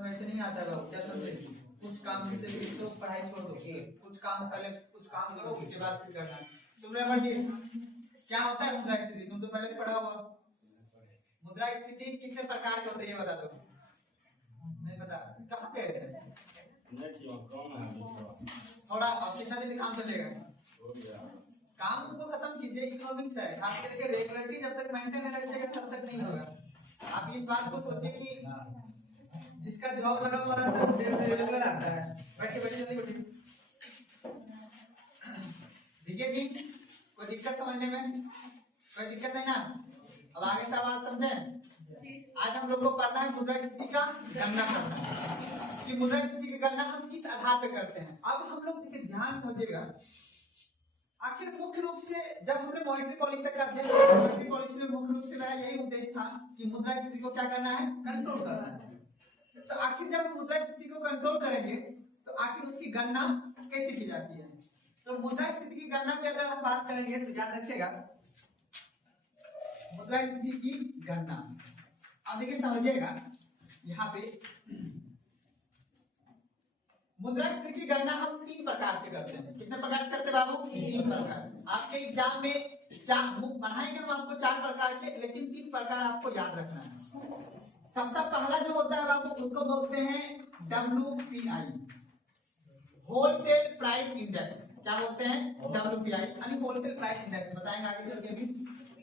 में से नहीं आता है क्या समझे? कुछ काम से भी तो पढ़ाई छोड़ दो, कुछ काम पहले कुछ काम करो उसके बाद फिर करना। तुमने पढ़ी क्या होता है मुद्रा स्थिति? तुम तो पहले से पढ़ा हुआ। मुद्रा स्थिति कितने प्रकार के होते हैं ये बता दो। नहीं पता? कहाँ गए थे? थोड़ा अब कितना दिन काम चलेगा? काम को खत्म कीजिए, इकोनॉमिक्स है, खास करके रेगुलरिटी जब तक मेंटेन नहीं रखिएगा तब तक नहीं होगा। आप इस बात को सोचिए कि जिसका जॉब लगा हुआ रहता है रेगुलर आता है। बैठिए बैठिए जल्दी बैठिए। ठीक है जी, कोई दिक्कत समझने में? कोई दिक्कत है ना? अब आगे सवाल समझे। आज हम लोग को पढ़ना है मुद्रा स्थिति का गणना करना है कि मुद्रा स्थिति की गणना हम किस आधार पे करते हैं। अब हम लोग देखिए ध्यान समझिएगा, आखिर मुख्य रूप से जब हमने मॉनेटरी पॉलिसी का अध्ययन किया, मॉनेटरी पॉलिसी में मुख्य रूप से मेरा यही उद्देश्य था कि मुद्रा स्थिति को क्या करना है? कंट्रोल करना है। तो आखिर जब हम मुद्रा स्थिति को कंट्रोल करेंगे तो आखिर उसकी गणना कैसे की जाती है? तो मुद्रा स्थिति की गणना की अगर हम बात करेंगे तो याद रखिएगा मुद्रा स्थिति की गणना। अब देखिए समझिएगा, यहाँ पे मुद्रा स्थिति की गणना हम 3 प्रकार से करते हैं। कितने प्रकार से करते हैं बाबू? 3 प्रकार। आपके एग्जाम में पढ़ाएंगे हम आपको 4 प्रकार के, लेकिन 3 प्रकार आपको याद रखना है। सबसे पहला जो होता है बाबू उसको बोलते हैं WPI, होलसेल प्राइस इंडेक्स। क्या बोलते हैं? WPI यानी होलसेल प्राइस इंडेक्स, बताएंगे आगे चल के भी।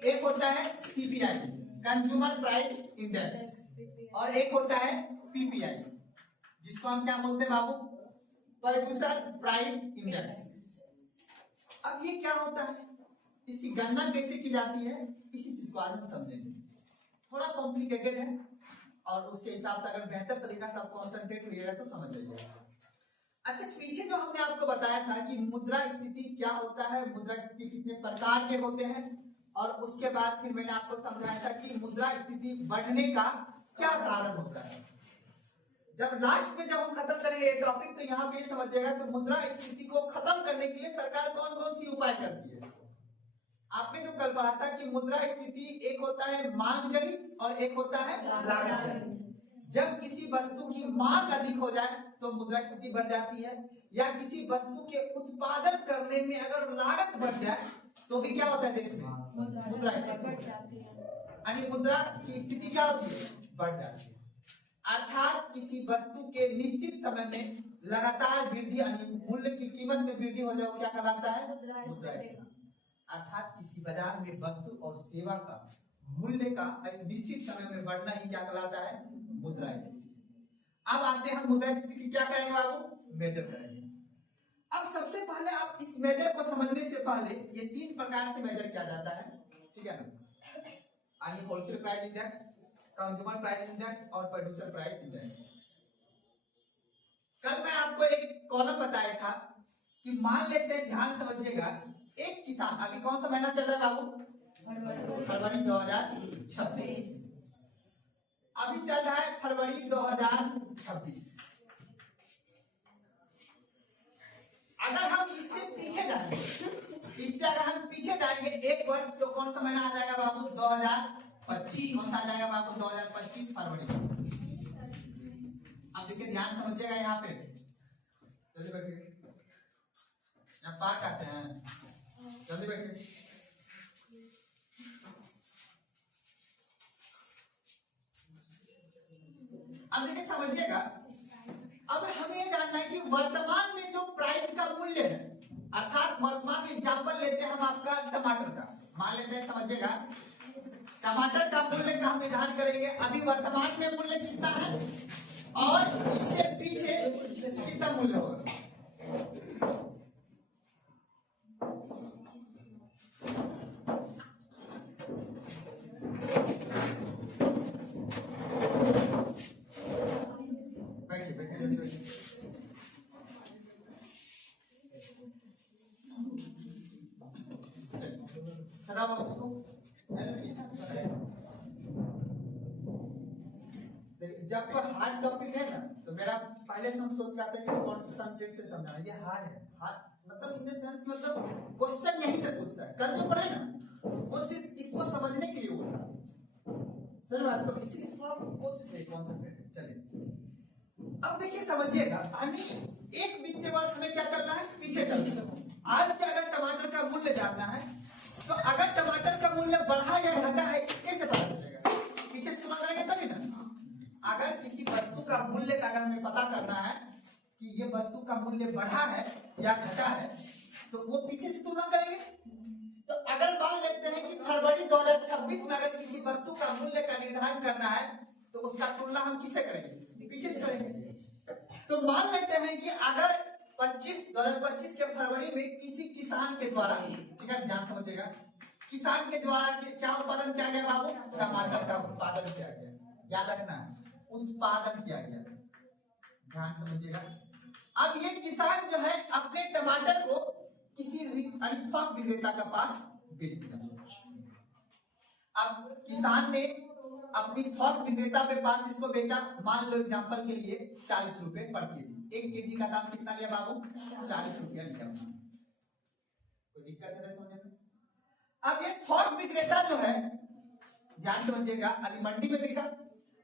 एक होता है CPI, कंज्यूमर प्राइस इंडेक्स, और एक होता है PPI जिसको हम क्या बोलते हैं बाबू? Producer price index. अब ये क्या होता है, इसकी गणना कैसे की जाती है, इसी चीज को आज हम समझेंगे। थोड़ा कॉम्प्लिकेटेड है और उसके हिसाब से अगर बेहतर तरीका से आप कॉन्सेंट्रेट हुइएगा तो समझ जाइएगा। अच्छा, पीछे जो हमने आपको बताया था कि मुद्रा स्थिति क्या होता है, मुद्रा स्थिति कितने प्रकार के होते हैं, और उसके बाद फिर मैंने आपको समझाया था कि मुद्रा स्थिति बढ़ने का क्या कारण होता है। जब लास्ट में जब हम खत्म करेंगे ये टॉपिक तो यहाँ पे समझिएगा कि मुद्रा स्थिति को खत्म करने के लिए सरकार कौन कौन सी उपाय करती है। आपने जो कल पढ़ा था कि मुद्रा स्थिति एक होता है मांग जनित और एक होता है लागत जनित। जब किसी वस्तु की मांग अधिक हो जाए तो मुद्रा स्थिति बढ़ जाती है, या किसी वस्तु के उत्पादन करने में अगर लागत बढ़ जाए तो भी क्या होता है देश में? मुद्रा स्थिति, यानी मुद्रा की स्थिति क्या होती है? बढ़ जाती है। अर्थात किसी वस्तु के निश्चित समय में लगातार वृद्धि, यानी मूल्य की कीमत में वृद्धि हो जाए क्या कहलाता है? मुद्रा स्थिति। अर्थात किसी बाजार में वस्तु और सेवा का मूल्य का निश्चित समय में बढ़ना ही क्या कहलाता है? मुद्रा स्थिति। अब आते हैं हम मुद्रा स्थिति की क्या करेंगे बाबू? मेजर करेंगे। अब सबसे पहले आप इस मेजर को समझने से पहले ये 3 प्रकार से मेजर किया जाता है, ठीक है ना? यानी wholesale price index, consumer price index और प्रोड्यूसर प्राइस इंडेक्स। कल मैं आपको एक कॉलम बताया था कि मान लेते हैं, ध्यान समझिएगा, एक किसान, अभी कौन सा महीना चल रहा है बाबू? फरवरी 2026। अभी चल रहा है फरवरी 2026। अगर हम इससे पीछे जाएंगे, इससे अगर हम पीछे जाएंगे 1 वर्ष तो कौन सा महीना आ जाएगा बाबू? 2025। कौन सा आ जाएगा बाबू? 2025 फरवरी। अब देखिए ध्यान समझिएगा, यहाँ पे जल्दी बैठिए, यहाँ पार्ट आते हैं, जल्दी बैठिए। अब देखिए समझिएगा, अब हमें ये जानना है कि वर्तमान में जो प्राइस का मूल्य है, अर्थात वर्तमान में एग्जांपल लेते हैं हम आपका टमाटर का, मान लेते हैं, समझिएगा, टमाटर का मूल्य का हम निर्धारण करेंगे। अभी वर्तमान में मूल्य कितना है और इससे पीछे कितना मूल्य होगा। जब तो हार्ड टॉपिक है ना तो मेरा पहले से हम सोच के आते हैं कि कॉन्सेंट्रेट से समझना, ये हार्ड है। हार्ड मतलब इन द सेंस मतलब क्वेश्चन यहीं से पूछता है। कल जो पढ़े ना वो सिर्फ इसको समझने के लिए होता है, सर बात को, इसलिए थोड़ा कोशिश है कॉन्सेंट्रेट। चलिए अब देखिए समझिएगा, एक वित्तीय वर्ष में क्या चल रहा है, पीछे चल रहा है। आज भी अगर टमाटर का मूल्य जानना है तो अगर टमाटर का मूल्य बढ़ा या घटा है कैसे पता चलेगा, पीछे से तुलना करेंगे तभी ना। अगर किसी वस्तु का मूल्य का अगर हमें पता करना है कि ये वस्तु का मूल्य बढ़ा है या घटा है तो वो पीछे से तुलना करेंगे। तो अगर मान लेते हैं कि फरवरी 2026 में अगर किसी वस्तु का मूल्य का निर्धारण करना है तो उसका तुलना हम किससे करेंगे, पीछे से करेंगे। तो मान लेते हैं कि अगर 2025 के फरवरी में किसी किसान के द्वारा, ठीक है ध्यान समझिएगा, किसान के द्वारा क्या उत्पादन किया गया बाबू, टमाटर का उत्पादन किया गया, याद रखना है उत्पादन किया गया, ध्यान समझिएगा। अब ये किसान जो है अपने टमाटर को किसी थोक विक्रेता के पास बेच दिया। अब किसान ने अपनी थोक विक्रेता के पास इसको बेचा, मान लो एग्जांपल के लिए 40 रुपए पर केजी। 1 केजी का दाम कितना लिया बाबू, 40 रुपया लिया। कोई दिक्कत है समझने में? अब ये थोक विक्रेता जो है, ध्यान समझिएगा, अभी मंडी में बिका।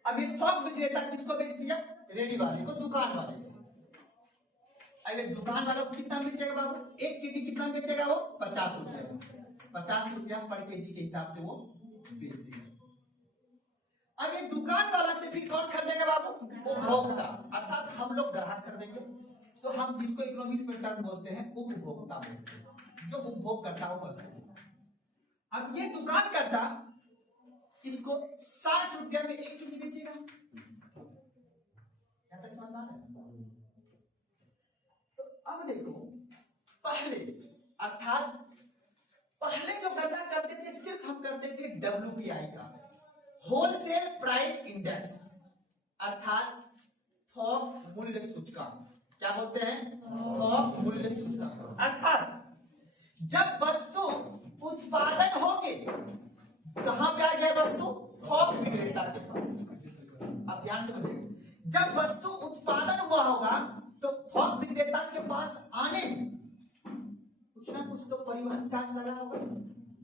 अब ये थोक विक्रेता किसको बेच दिया, रेडी वाले को, दुकान वाले को। अरे दुकान वालों को कितना बेचेगा बाबू, 1 केजी कितना बेचेगा वो, 50 रुपया, 50 रुपया पर केजी के हिसाब से वो बेच देगा। अब ये दुकान वाला से फिर कौन खरीदेगा बाबू, उपभोक्ता, अर्थात हम लोग ग्राहक खरीदेंगे। तो हम जिसको इकोनॉमिक्स में टर्म बोलते हैं उपभोक्ता बोलते हैं, जो उपभोग करता हो कर सकते। अब ये दुकान करता इसको 60 रुपया में 1 केजी बेचेगा। क्या तक समझ में आ रहा है? तो अब देखो, पहले अर्थात पहले जो गणना करते थे सिर्फ हम करते थे WPI का, होलसेल प्राइस इंडेक्स, अर्थात थोक मूल्य सूचकांक। क्या बोलते हैं, थोक मूल्य सूचकांक। अर्थात जब वस्तु उत्पादन होगी कहां पे आ गया वस्तु, थोक विक्रेता के पास। अब ध्यान से समझिए, जब वस्तु उत्पादन हुआ होगा तो थोक विक्रेता के पास आने में कुछ ना कुछ तो परिवहन चार्ज लगा होगा,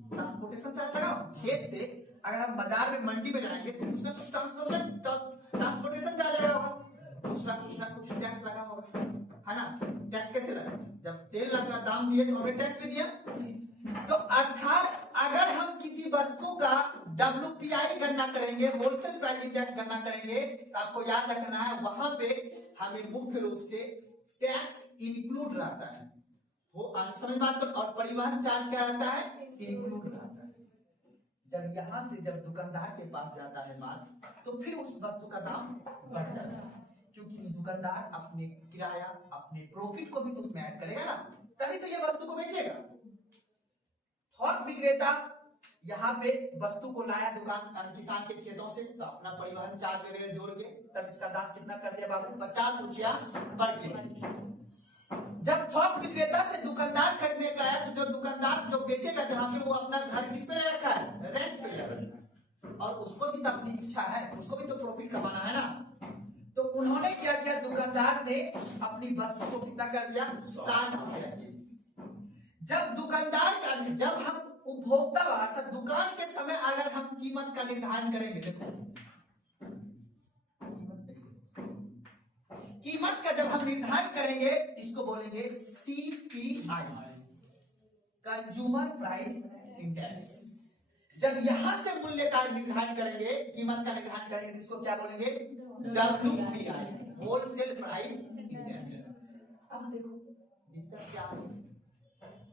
ट्रांसपोर्टेशन चार्ज लगा। खेत से अगर हम बाजार में मंडी में लाएंगे तो कुछ ना कुछ ट्रांसपोर्टेशन चार्ज लगा होगा, कुछ ना कुछ टैक्स लगा होगा, है ना। टैक्स कैसे लगा, जब तेल का दाम दिए तो हमें टैक्स भी दिया। तो अर्थात अगर हम किसी वस्तु का WPI गणना करेंगे, होलसेल प्राइस इंडेक्स गणना करेंगे, तो आपको याद रखना है वहां पे हमें मुख्य रूप से टैक्स इंक्लूड रहता है, वो समझ बात कर। और परिवहन चार्ज क्या रहता है, इंक्लूड रहता है। जब यहां से जब दुकानदार के पास जाता है माल तो फिर उस वस्तु का दाम बढ़ जाता है, क्योंकि दुकानदार अपने किराया, अपने प्रॉफिट को भी तो उसमें ऐड करेगा ना, तभी तो ये वस्तु को बेचेगा। थोक विक्रेता यहाँ पे वस्तु को लाया दुकान किसान के खेतों से, तो अपना परिवहन चार्ज वगैरह जोड़ के तब इसका दाम कितना कर दिया बाबू, 50 रुपया पर केजी। जब थोक विक्रेता से दुकानदार खरीदने का आया तो जो दुकानदार जो बेचेगा जहां पे वो अपना घर किस पे ले रखा है, रेंट पे ले रखा है, और उसको भी तो अपनी इच्छा है, उसको भी तो प्रॉफिट कमाना है ना। तो उन्होंने क्या किया, दुकानदार ने अपनी वस्तु को कितना कर दिया, 60 रुपया। जब दुकानदार का, जब हम उपभोक्ता अर्थात दुकान के समय अगर हम कीमत का निर्धारण करेंगे, देखो कीमत का जब हम निर्धारण करेंगे इसको बोलेंगे CPI, कंज्यूमर प्राइस इंडेक्स। जब यहां से मूल्य का निर्धारण करेंगे, कीमत का निर्धारण करेंगे, तो इसको क्या बोलेंगे, WPI, होलसेल प्राइस इंडेक्स। अब देखो दिक्कत क्या है,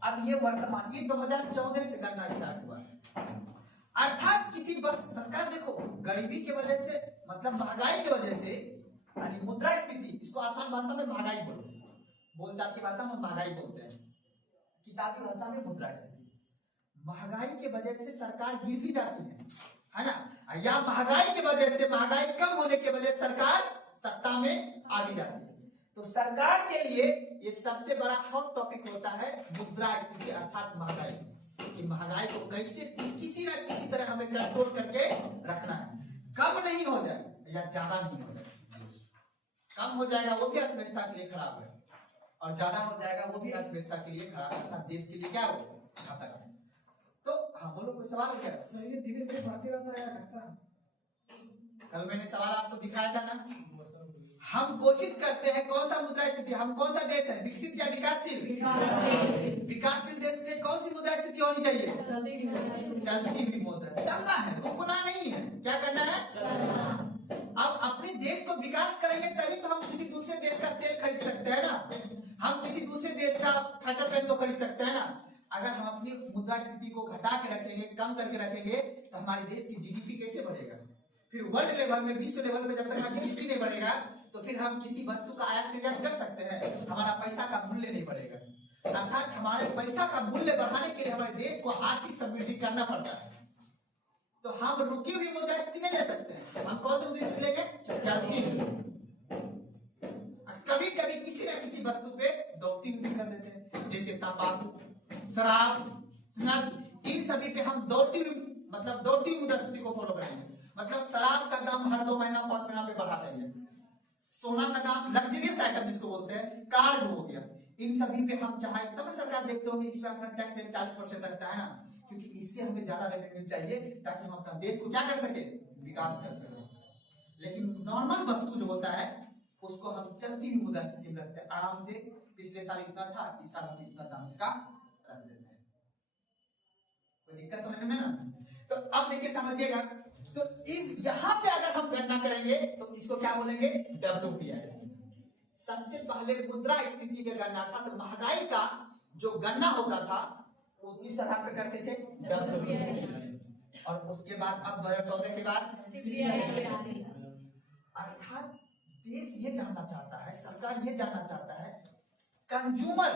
अब ये वर्तमान, ये 2014 से गणना स्टार्ट हुआ है। अर्थात किसी वस्तु, सरकार देखो गरीबी की वजह से, मतलब महंगाई की वजह से, यानी मुद्रा स्थिति, इसको आसान भाषा में महंगाई बोलो, बोलचाल की भाषा में महंगाई बोलते हैं, किताबी भाषा में मुद्रा स्थिति। महंगाई की वजह से सरकार गिर भी जाती है ना, या महंगाई की वजह से, महंगाई कम होने की वजह से सरकार सत्ता में आ भी जाती है। तो सरकार के लिए ये सबसे बड़ा हॉट टॉपिक होता है मुद्रा स्थिति अर्थात महंगाई, कि महंगाई को कैसे किसी न किसी तरह हमें कंट्रोल करके रखना है, कम नहीं हो जाए या ज्यादा नहीं हो जाए। कम हो जाएगा वो भी अर्थव्यवस्था के लिए खराब है, और ज्यादा हो जाएगा वो भी अर्थव्यवस्था के लिए खराब है, देश के लिए क्या हो, घातक है। तो हाँ बोलो, कोई सवाल है क्या? धीरे धीरे बढ़ते रहता है। कल मैंने सवाल आपको दिखाया था ना, हम कोशिश करते हैं कौन सा मुद्रा स्थिति, हम कौन सा देश है, विकसित या विकासशील? विकासशील देश में कौन सी मुद्रा स्थिति होनी चाहिए? चलती हुई मुद्रा। चलना है, रुकना नहीं है। क्या करना है? अब अपने देश को विकास करेंगे तभी तो हम किसी दूसरे देश का तेल खरीद सकते हैं ना, हम किसी दूसरे देश का फाइटर प्लेन को खरीद सकते हैं ना। अगर हम अपनी मुद्रा स्थिति को घटा के रखेंगे, कम करके रखेंगे, तो हमारे देश की जीडीपी कैसे बढ़ेगा? फिर वर्ल्ड लेवल में, विश्व लेवल में जब तक हमारी जीडीपी नहीं बढ़ेगा तो फिर हम किसी वस्तु का आयात निर्यात कर सकते हैं, हमारा पैसा का मूल्य नहीं बढ़ेगा। अर्थात हमारे पैसा का मूल्य बढ़ाने के लिए हमारे देश को आर्थिक समृद्धि करना पड़ता है। तो हम रुकी हुई मुद्रा स्थिति नहीं ले सकते हैं, हम कौन सी मुद्रा स्थिति लेंगे? चलती हुई। कभी कभी किसी न किसी वस्तु पे दौड़ती हुई कर देते हैं, जैसे तंबाकू, शराब, इन सभी पे हम दौड़ती हुई मुद्रा स्थिति को फॉलो करेंगे। मतलब शराब का दाम हर 2 महीना 5 महीना पे बढ़ा देंगे, सोना का दाम, लग्जरियस आइटम जिसको बोलते हैं, कार हो गया, इन सभी पे हम चाहे तब सरकार देखते होंगे इस पे अपना टैक्स रेट 40% रखता है ना, क्योंकि इससे हमें ज्यादा रेवेन्यू चाहिए ताकि हम अपना देश को क्या कर सके? विकास कर सके। लेकिन नॉर्मल वस्तु जो होता है उसको हम चलती हुई मुद्रा स्थिति में रखते हैं, आराम से। पिछले साल इतना था, इस साल हम इतना दाम इसका रख देते हैं। कोई दिक्कत समझ में ना? तो अब देखिए समझिएगा, तो इस यहाँ पे अगर हम गणना करेंगे तो इसको क्या बोलेंगे? WPI। सबसे पहले मुद्रा स्थिति की गणना था, तो महंगाई का जो गणना होता था वो किस आधार पे करते थे? WPI। और उसके बाद अब 2014 के बाद CPI। अर्थात देश ये जानना चाहता है, सरकार ये जानना चाहता है, कंज्यूमर,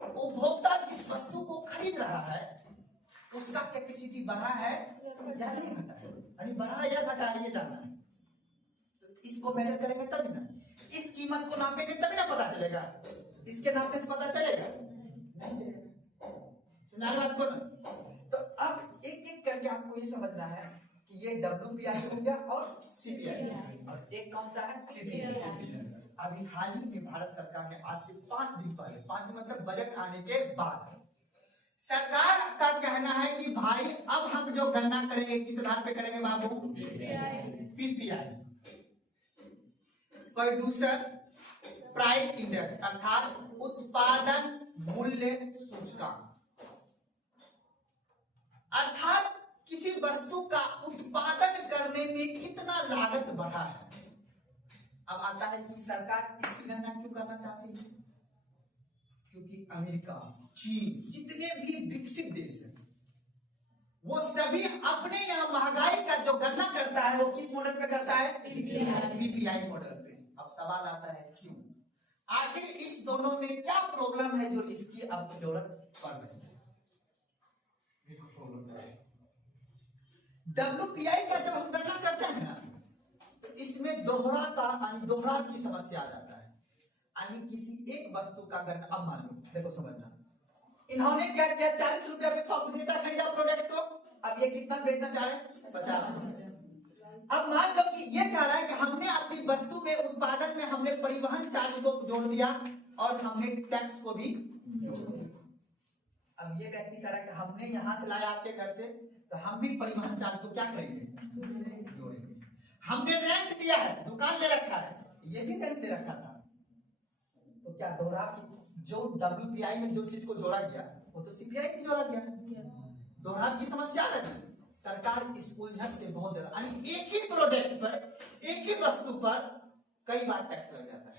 उपभोक्ता जिस वस्तु को खरीद रहा है उसका कैपेसिटी बढ़ा है या नहीं घटा है, यानी बढ़ा या घटा है, ये जानना है। तो इसको मेजर करेंगे तभी ना, इस कीमत को नापेंगे तभी ना पता चलेगा। इसके नापने से पता चलेगा? नहीं चलेगा। सुना बात को ना? तो अब एक एक करके आपको ये समझना है कि ये WPI हो गया और CPI, और एक कौन सा है? PPI। अभी हाल ही में भारत सरकार ने आज से 5 दिन पहले, 5 दिन मतलब बजट आने के बाद, सरकार का कहना है कि भाई अब हम जो गणना करेंगे किस आधार पे करेंगे बाबू? PPI, प्रोड्यूसर प्राइस इंडेक्स, अर्थात उत्पादन मूल्य सूचकांक। अर्थात किसी वस्तु का उत्पादन करने में कितना लागत बढ़ा है। अब आता है कि सरकार इसकी गणना क्यों करना चाहती है? क्योंकि अमेरिका, चीन, जितने भी विकसित देश हैं वो सभी अपने यहाँ महंगाई का जो गणना करता है वो किस मॉडल पे करता है? PPI मॉडल पे। अब सवाल आता है क्यों? आखिर इस दोनों में क्या प्रॉब्लम है जो इसकी अब जरूरत पड़ रही है? WPI का जब हम गणना करते हैं ना तो इसमें दोहराव की समस्या आ जाता है, यानी किसी एक वस्तु का गणना। अब मान लो, देखो समझना, इन्होंने क्या किया? 40 रुपया में थोक विक्रेता खरीदा प्रोडक्ट को, अब ये कितना बेचना चाह रहे हैं? 50 रुपया। अब मान लो कि ये कह रहा है कि हमने अपनी वस्तु में, उत्पादन में हमने परिवहन चार्ज को जोड़ दिया और हमने टैक्स को भी जोड़ दिया। अब ये व्यक्ति कह रहा है कि हमने यहां से लाया आपके घर से, तो हम भी परिवहन चार्ज को क्या करेंगे? जोड़ेंगे। हमने रेंट दिया है, दुकान ले रखा है, ये भी रेंट ले रखा था, तो क्या दोहराव की जो WPI में जो चीज को जोड़ा गया वो तो CPI में जोड़ा गया। दोहराव की समस्या है। सरकार इस उलझन से बहुत ज्यादा, यानी एक ही प्रोडक्ट पर, एक ही वस्तु पर कई बार टैक्स लग जाता है।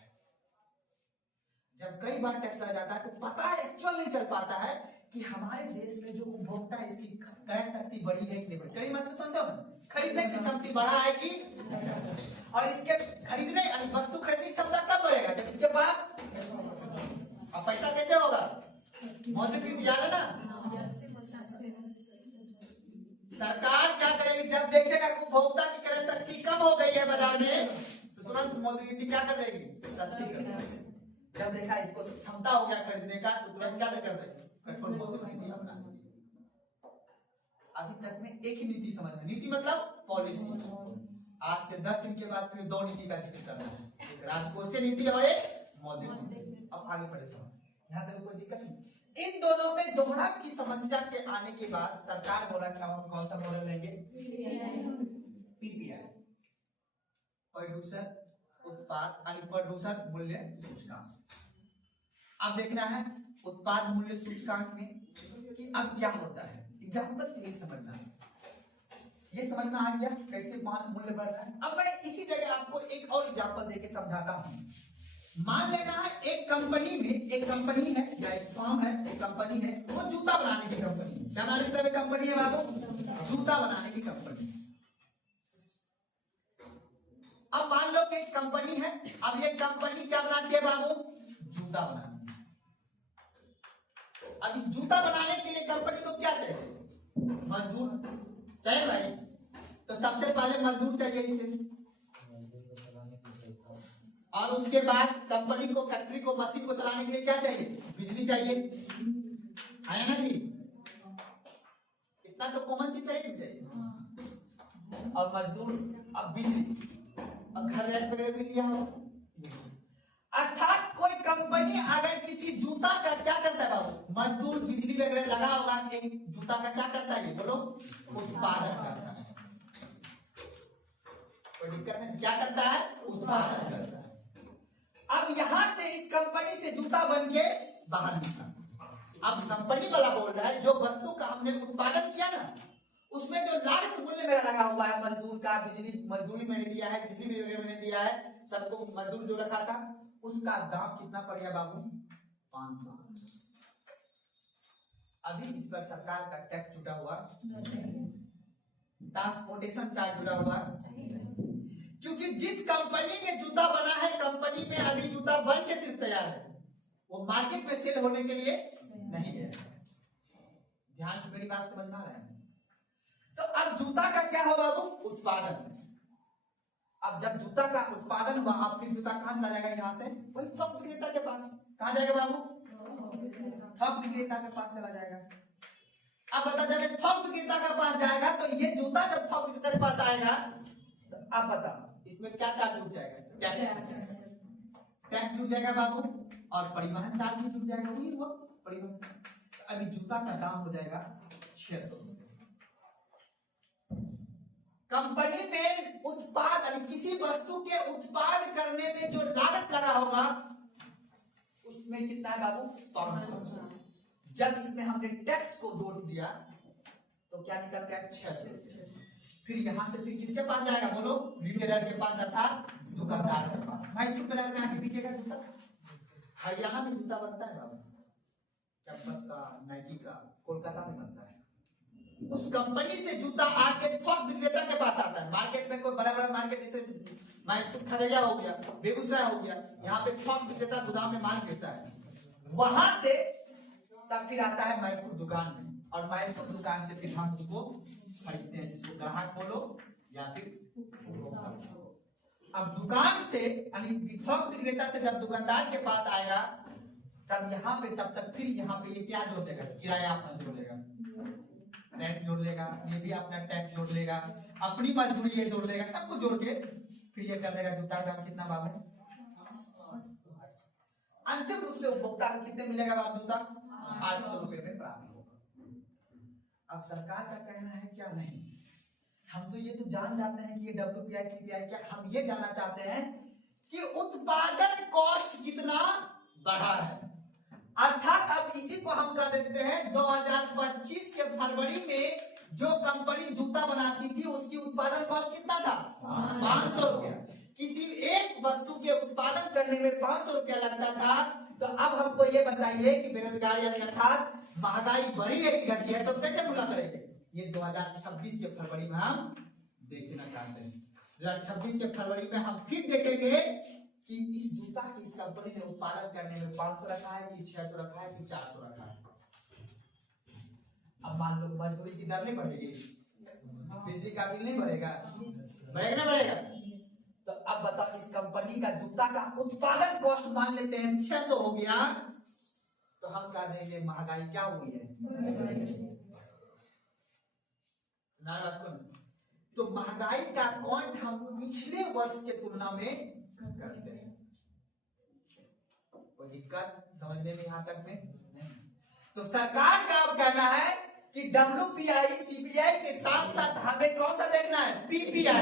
जब कई बार टैक्स लग जाता है तो पता है, एक्चुअल नहीं चल पाता है कि हमारे देश में जो उपभोक्ता है इसकी क्रय शक्ति बढ़ी है कि नहीं बढ़ी। कई मतलब समझो ना, खरीदने की क्षमता बढ़ा है कि, और इसके खरीदने यानी वस्तु खरीदने की क्षमता कब बढ़ेगा? जब इसके पास, अब पैसा कैसे होगा? मौद्रिक नीति याद है ना? सरकार क्या करेगी? जब देखेगा कि उपभोक्ता की क्रय शक्ति कम हो गई है बाजार में तो तुरंत मौद्रिक नीति क्या कर देगी? सस्ती कर देगी। जब देखा इसको क्षमता हो गया खरीदने का तो तुरंत क्या कर देगी? कठोर मौद्रिक नीति अपना। अभी तक में एक ही नीति समझना, नीति मतलब पॉलिसी। आज से 10 दिन के बाद फिर 2 नीति का जिक्र करना है, एक राजकोषीय नीति और एक मौद्रिक नीति। अब आगे बढ़े समझ, यहाँ तक कोई दिक्कत नहीं। इन दोनों में दोहराव की समस्या के आने के बाद सरकार बोला कि हम कौन सा मॉडल लेंगे? PPI, प्रोड्यूसर उत्पाद यानी प्रदूषण मूल्य सूचकांक। अब देखना है उत्पाद मूल्य सूचकांक में कि अब क्या होता है। एग्जाम्पल के लिए समझना है, ये समझ में आ गया कैसे मूल्य बढ़ रहा है। अब मैं इसी जगह आपको एक और एग्जाम्पल देके समझाता हूँ। मान लेना है एक कंपनी में, एक कंपनी है या एक फर्म है, एक कंपनी है, वो जूता बनाने की कंपनी है। क्या नाम है कंपनी है बाबू? जूता बनाने की कंपनी। अब मान लो कि एक कंपनी है, अब ये कंपनी क्या बनाती है बाबू? जूता बनाती है। अब इस जूता बनाने के लिए कंपनी को क्या चाहिए? मजदूर चाहिए भाई। तो सबसे पहले मजदूर चाहिए इसे, और उसके बाद कंपनी को, फैक्ट्री को, मशीन को चलाने के लिए क्या चाहिए? बिजली चाहिए, है ना जी? इतना तो कॉमन चीज चाहिए, चाहिए। और मजदूर, अब बिजली, अब घर रेंट वगैरह भी लिया हो। अर्थात कोई कंपनी अगर किसी जूता का क्या करता है बाबू? मजदूर, बिजली वगैरह लगा होगा, एक जूता का क्या करता है? बोलो, उत्पादन करता है। कोई दिक्कत नहीं, क्या करता है? उत्पादन करता है। अब यहां से इस कंपनी से जूता बन के बाहर निकला। अब कंपनी वाला बोल रहा है जो वस्तु का हमने उत्पादन किया ना, उसमें जो लागत मूल्य मेरा लगा हुआ है, मजदूर का, बिजली, मजदूरी मैंने दिया है, बिजली वगैरह मैंने दिया है, सबको मजदूर जो रखा था, उसका दाम कितना पड़ गया बाबू? 500। अभी इस पर सरकार का टैक्स जुटा हुआ, ट्रांसपोर्टेशन चार्ज जुड़ा हुआ, क्योंकि जिस कंपनी में जूता बना है, कंपनी में अभी जूता बन के सिर्फ तैयार है, वो मार्केट में सेल होने के लिए नहीं गया। ध्यान से मेरी बात समझ में आ रहा है? तो अब जूता का क्या हो बाबू? उत्पादन। अब जब जूता का उत्पादन हुआ, अब फिर जूता कहां चला जाएगा? यहाँ से वही थोक विक्रेता के पास। कहां जाएगा बाबू? थोक विक्रेता के पास चला जाएगा। अब बता, जब थोक विक्रेता के पास जाएगा तो ये जूता जब थोक विक्रेता के पास आएगा, तो अब बता इसमें क्या चार्ज जुट जाएगा? टैक्स जुट जाएगा बाबू, और परिवहन चार्ज भी जुट जाएगा। वही हुआ परिवहन। तो अभी जूता का दाम हो जाएगा 600। कंपनी में उत्पाद, किसी वस्तु के उत्पाद करने में जो लागत लगा होगा, उसमें कितना है बाबू? 500। जब इसमें हमने टैक्स को जोड़ दिया तो क्या निकल गया? 600। फिर यहां से फिर किसके पास जाएगा? बोलो, रिटेलर के पास, अर्थात दुकानदार के पास। मैसूर बाजार में आके बिकेगा जूता। हरियाणा में जूता बनता है बाबू, कैंपस का, नाइकी का, कोलकाता में बनता है। उस कंपनी से जूता आके थोक विक्रेता के पास आता है। मार्केट में कोई बड़ा बड़ा मार्केट जैसे मैसूर, खगड़िया हो गया, बेगूसराय हो गया, यहाँ पे थोक विक्रेता गोदाम में माल गिरता है। वहां से तब फिर आता है मैसूर दुकान में, और मैसूर दुकान से फिर हम उसको खरीदते हैं, जिसको ग्राहक बोलो या फिर। अब दुकान से यानी थोक विक्रेता से जब दुकानदार के पास आएगा, तब यहाँ पे, तब तक फिर यहाँ पे ये क्या जोड़ देगा? किराया अपना जोड़ लेगा, रेंट जोड़ लेगा, ये भी अपना टैक्स जोड़ लेगा, अपनी मजदूरी ये जोड़ लेगा, सबको जोड़ के फिर ये कर देगा। जूता का कितना बाबू? अंतिम रूप से उपभोक्ता को कितने मिलेगा बाबू? जूता 800 रुपए में प्राप्त होगा। अब सरकार का कहना है क्या? नहीं, हम तो ये तो जान जाते हैं कि ये WPI CPI क्या, हम ये जानना चाहते हैं कि उत्पादन कॉस्ट कितना बढ़ा है। अर्थात अब इसी को हम कर देते हैं 2025 के फरवरी में जो कंपनी जूता बनाती थी, उसकी उत्पादन कॉस्ट कितना था? 500 रुपया। किसी एक वस्तु के उत्पादन करने में 500 रुपया लगता था। तो अब हमको ये बताइए कि बेरोजगारी अर्थात महंगाई बढ़ी है कि घटी है, तो कैसे पूरा करेंगे? ये 2026 के फरवरी में हम देखना चाहते हैं। 2026 के फरवरी में हम फिर देखेंगे कि इस जूता की इस कंपनी ने उत्पादन करने में 500 रखा है कि 600 रखा है कि 400 रखा है। अब मान लो मजदूरी की दर नहीं बढ़ेगी, बिजली का बिल नहीं बढ़ेगा, बढ़ेगा ना बढ़ेगा? तो अब बताओ, इस कंपनी का जूता का उत्पादन कॉस्ट मान लेते हैं 600 हो गया, तो हम कह देंगे महंगाई क्या हुई है? सुना बात को? तो महंगाई का काउंट हम पिछले वर्ष के तुलना में करते हैं। कोई दिक्कत समझने में यहां तक में नहीं? तो सरकार का अब कहना है कि WPI CPI के साथ साथ हमें कौन सा देखना है? PPI,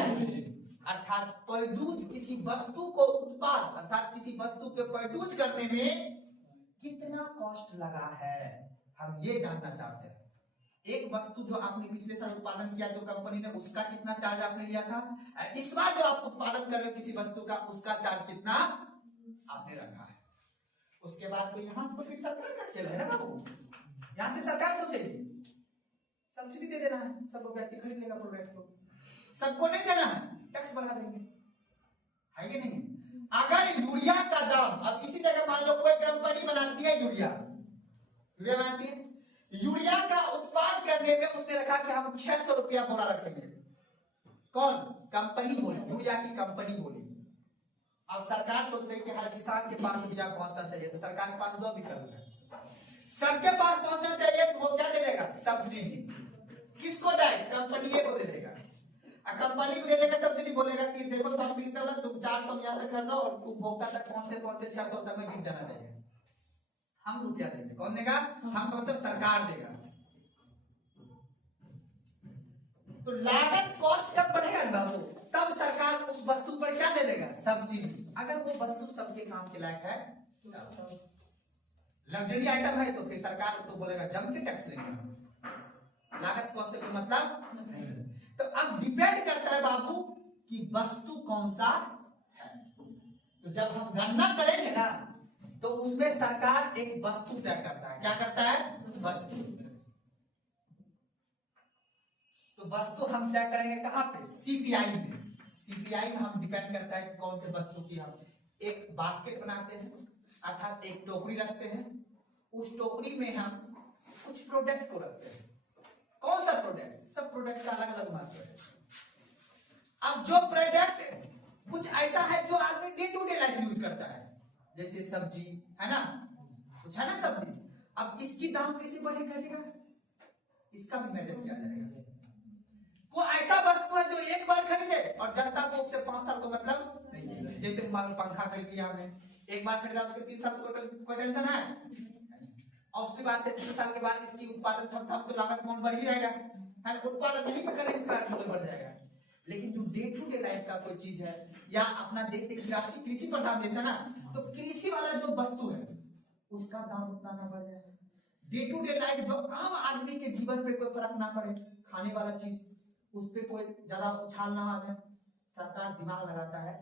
अर्थात प्रोड्यूस किसी वस्तु को उत्पाद अर्थात किसी वस्तु के प्रोड्यूस करने में कितना कॉस्ट लगा है, हम ये जानना चाहते हैं। एक वस्तु जो आपने पिछले साल उत्पादन किया जो कंपनी ने, उसका कितना चार्ज आपने लिया था, इस बार जो आप उत्पादन कर रहे हो किसी वस्तु का, उसका चार्ज कितना आपने रखा है। उसके बाद तो यहाँ से तो फिर सरकार का खेल है ना बाबू, यहाँ से सरकार सोचेगी सब्सिडी दे देना है, सब व्यक्ति खरीद लेगा प्रोडक्ट को, सबको नहीं देना है, टैक्स बढ़ा देंगे, है कि नहीं। अगर यूरिया का दाम, अब इसी जगह मान लो कोई कंपनी बनाती है यूरिया बनाती है, यूरिया का उत्पाद करने में उसने रखा कि हम 600 रुपया बोरा रखेंगे, कौन कंपनी बोली, यूरिया की कंपनी बोली। अब सरकार सोच रही कि हर किसान के पास यूरिया पहुंचना चाहिए, तो सरकार के पास दो विकल्प है, सबके पास पहुंचना चाहिए तो वो क्या दे देगा, सब्सिडी। किसको डायरेक्ट, कंपनी को दे देगा, कंपनी को दे देगा सब्सिडी, बोलेगा कि देखो तुम बिकता हो तुम 400 में यहाँ से खरीदो और उपभोक्ता तक पहुंचते पहुंचते 600 तक में बिक जाना चाहिए, हम रुपया देंगे। कौन देगा, हम मतलब सरकार देगा। तो लागत कॉस्ट जब बढ़ेगा ना बाबू, तब सरकार उस वस्तु पर क्या दे देगा, सब्सिडी। अगर वो वस्तु सबके काम के लायक है, लग्जरी आइटम है, तो फिर सरकार तो बोलेगा जम के टैक्स लेंगे, लागत कॉस्ट से कोई मतलब नहीं। तो अब डिपेंड करता है बाबू कि वस्तु कौन सा है। तो जब हम गणना करेंगे ना, तो उसमें सरकार एक वस्तु तय करता है, क्या करता है, वस्तु। तो वस्तु हम तय करेंगे कहां पे, सीपीआई में। सीपीआई में हम डिपेंड करता है कि कौन से वस्तु की हम एक बास्केट बनाते हैं, अर्थात एक टोकरी रखते हैं, उस टोकरी में हम कुछ प्रोडक्ट को रखते हैं। कौन सा प्रोडक्ट, सब प्रोडक्ट का अलग अलग महत्व है। अब जो प्रोडक्ट कुछ ऐसा है जो आदमी day to day life use करता है, जैसे सब्जी है ना, कुछ है ना सब्जी, अब इसकी दाम कैसे बढ़े घटेगा, इसका भी मेंटेन किया जाएगा। कोई ऐसा वस्तु है जो एक बार खरीदे और जनता को उससे 5 साल को मतलब नहीं, जैसे पंखा खरीद लिया हमने, एक बार खरीदा उसके 3 साल कोई टेंशन है, और उसके बाद 3 साल के बाद इसकी उत्पादन क्षमता तो लागत कौन बढ़ ही जाएगा, है उत्पादन नहीं करने की लागत बढ़ जाएगा। लेकिन जो डे टू डे लाइफ का कोई चीज है, या अपना देश एक कृषि प्रधान देश है ना, तो कृषि वाला जो वस्तु है उसका दाम उतना ना बढ़ जाए। डे टू डे लाइफ जो आम आदमी के जीवन पे कोई फर्क ना पड़े, खाने वाला चीज उस पर कोई ज्यादा उछाल ना आ जाए, सरकार दिमाग लगाता है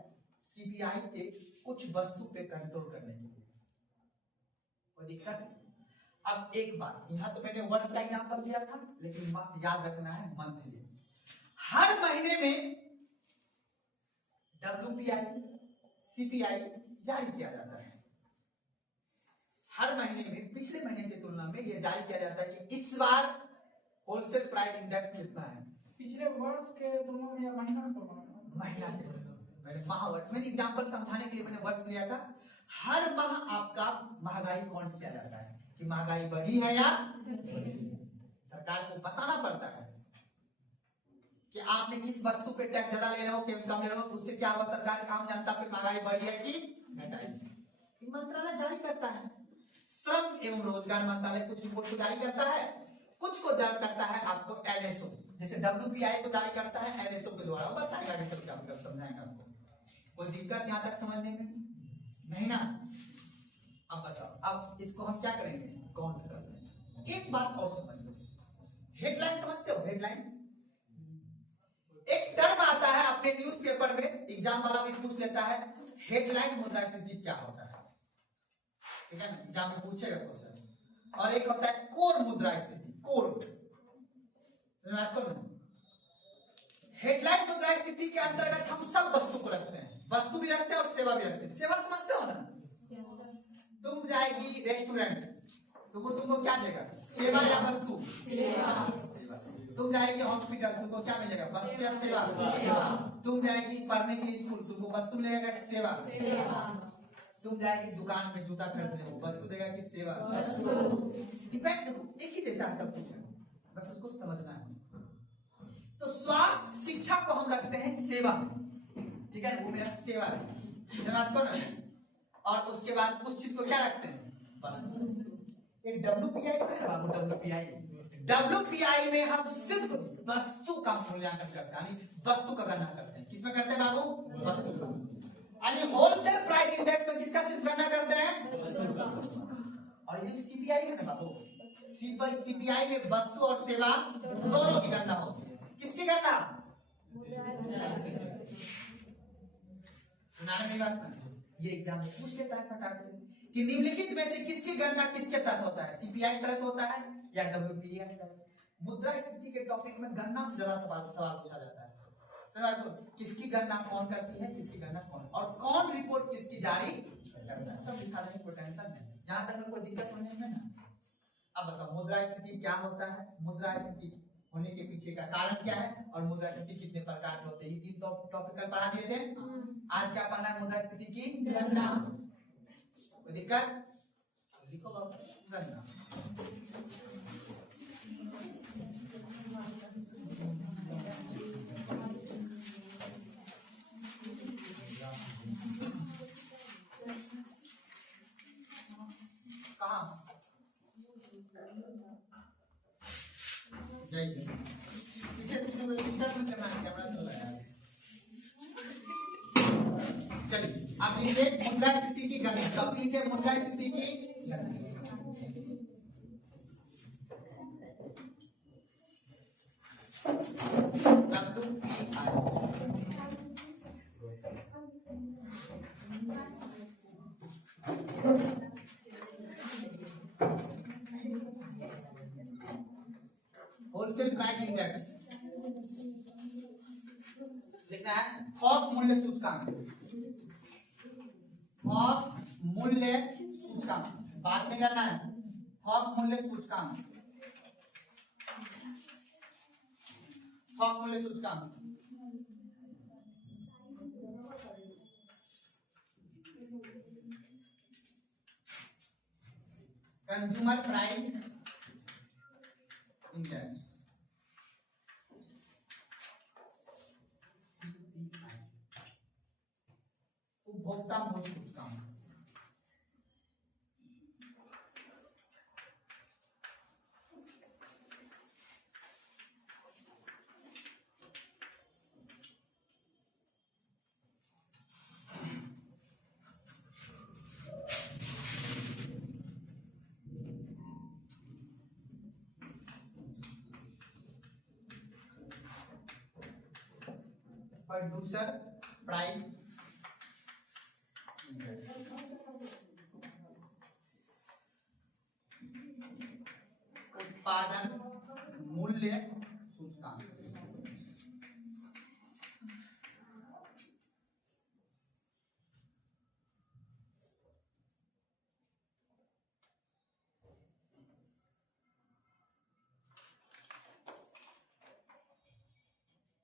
सीपीआई के कुछ वस्तु पे कंट्रोल करने के लिए। कोई दिक्कत। अब एक बात, यहाँ तो मैंने वर्ष का एग्जाम्पल दिया था, लेकिन याद रखना है मंथली। हर महीने में WPI CPI जारी किया जाता है। हर महीने में पिछले महीने की तुलना में यह जारी किया जाता है कि इस बार होलसेल प्राइस इंडेक्स कितना है। पिछले वर्ष के तुलना में या महीना के मैंने महावर्ष, मैंने एग्जाम्पल समझाने के लिए मैंने वर्ष लिया था। हर माह आपका महंगाई काउंट किया जाता है कि महंगाई बढ़ी है या सरकार को बताना पड़ता है कि आपने किस वस्तु पे टैक्स ज्यादा ले रहे हो, कम ले रहे हो, उससे क्या हुआ, सरकार आम जनता पे महंगाई बढ़ी है कि घटाई। मंत्रालय जारी करता है, श्रम एवं रोजगार मंत्रालय कुछ रिपोर्ट को जारी करता है, कुछ को जारी करता है आपको NSO, जैसे WPI को जारी करता है NSO के द्वारा, वो बताएगा कि सब समझाएगा आपको। कोई दिक्कत यहाँ तक समझने में नहीं ना। अब बताओ, अब इसको हम क्या करेंगे, काउंट कर लेंगे। एक बात और समझ लो, हेडलाइन समझते हो, हेडलाइन एक टर्म आता है अपने न्यूज़पेपर में, एग्जाम वाला भी पूछ लेता है हेडलाइन मुद्रास्फीति क्या होता है, ठीक है ना, एग्जाम में पूछेगा क्वेश्चन। और एक होता है कोर मुद्रास्फीति, कोर हेडलाइन मुद्रास्फीति के अंतर्गत हम सब वस्तु को रखते हैं, वस्तु भी रखते हैं और सेवा भी रखते हैं। सेवा समझते हो ना, तुम जाएगी रेस्टोरेंट, तो वो तुमको क्या देगा, सेवा या वस्तु, सेवा। तुम जाएगी हॉस्पिटल, तुमको क्या मिलेगा, वस्तु या सेवा। तुम जाएगी पढ़ने के लिए स्कूल, तुमको वस्तु मिलेगा, सेवा। तुम जाएगी दुकान में जूता खरीदने, वस्तु देगा कि सेवा। डिपेंड, एक ही जैसा सब कुछ है, बस उसको समझना है। तो स्वास्थ्य शिक्षा को हम रखते हैं सेवा, ठीक है, वो मेरा सेवा है, बात को ना। और उसके बाद उस चीज को क्या रखते हैं, बस। एक WPI है ना बाबू, WPI WPI में हम सिर्फ वस्तु का मूल्यांकन करते हैं, यानी वस्तु का गणना करते हैं। किसमें करते हैं बाबू? वस्तु का। यानी होलसेल प्राइस इंडेक्स में किसका सिर्फ गणना करते हैं? और ये सीपीआई है ना बाबू, सीपीआई में वस्तु और सेवा दोनों की गणना होती है। किसकी गणना? सुनाने में बात ये एग्जाम में पूछ लेता है फटाक से कि निम्नलिखित में से किसकी गणना किसके तहत होता है? सीपीआई तहत होता है या WPI तहत? मुद्रा स्थिति के टॉपिक में गणना से ज्यादा सवाल पूछा जाता है। तो किसकी गणना कौन करती है, किसकी गणना कौन, और कौन रिपोर्ट किसकी जारी करता है, सब दिखा देंगे, कोई टेंशन नहीं। यहाँ तक में कोई दिक्कत समझ में ना? अब बताओ मुद्रा स्थिति क्या होता है, मुद्रा स्थिति होने के पीछे का कारण क्या है, और मुद्रा स्थिति कितने प्रकार के होते हैं, ये तीन टॉपिक कल पढ़ा दिए थे। आज क्या पढ़ना है? मुद्रा स्थिति की गणना। कोई दिक्कत? लिखो बाबू गणना। कहाँ? पीछे कैमरा चल रहा है। चलिए अब लिखिए मुद्रा स्थिति की गणना। कब लिखे? मुद्रा स्थिति की गणना। होलसेल प्राइस इंडेक्स लिखना है। थोक मूल्य सूचकांक, थोक मूल्य सूचकांक, बात नहीं करना है। थोक मूल्य सूचकांक, थोक मूल्य सूचकांक। कंज्यूमर प्राइस इंडेक्स, उपभोक्ता मूल्य सूचकांक। प्रोड्यूसर प्राइस उत्पादन मूल्य सूचकांक।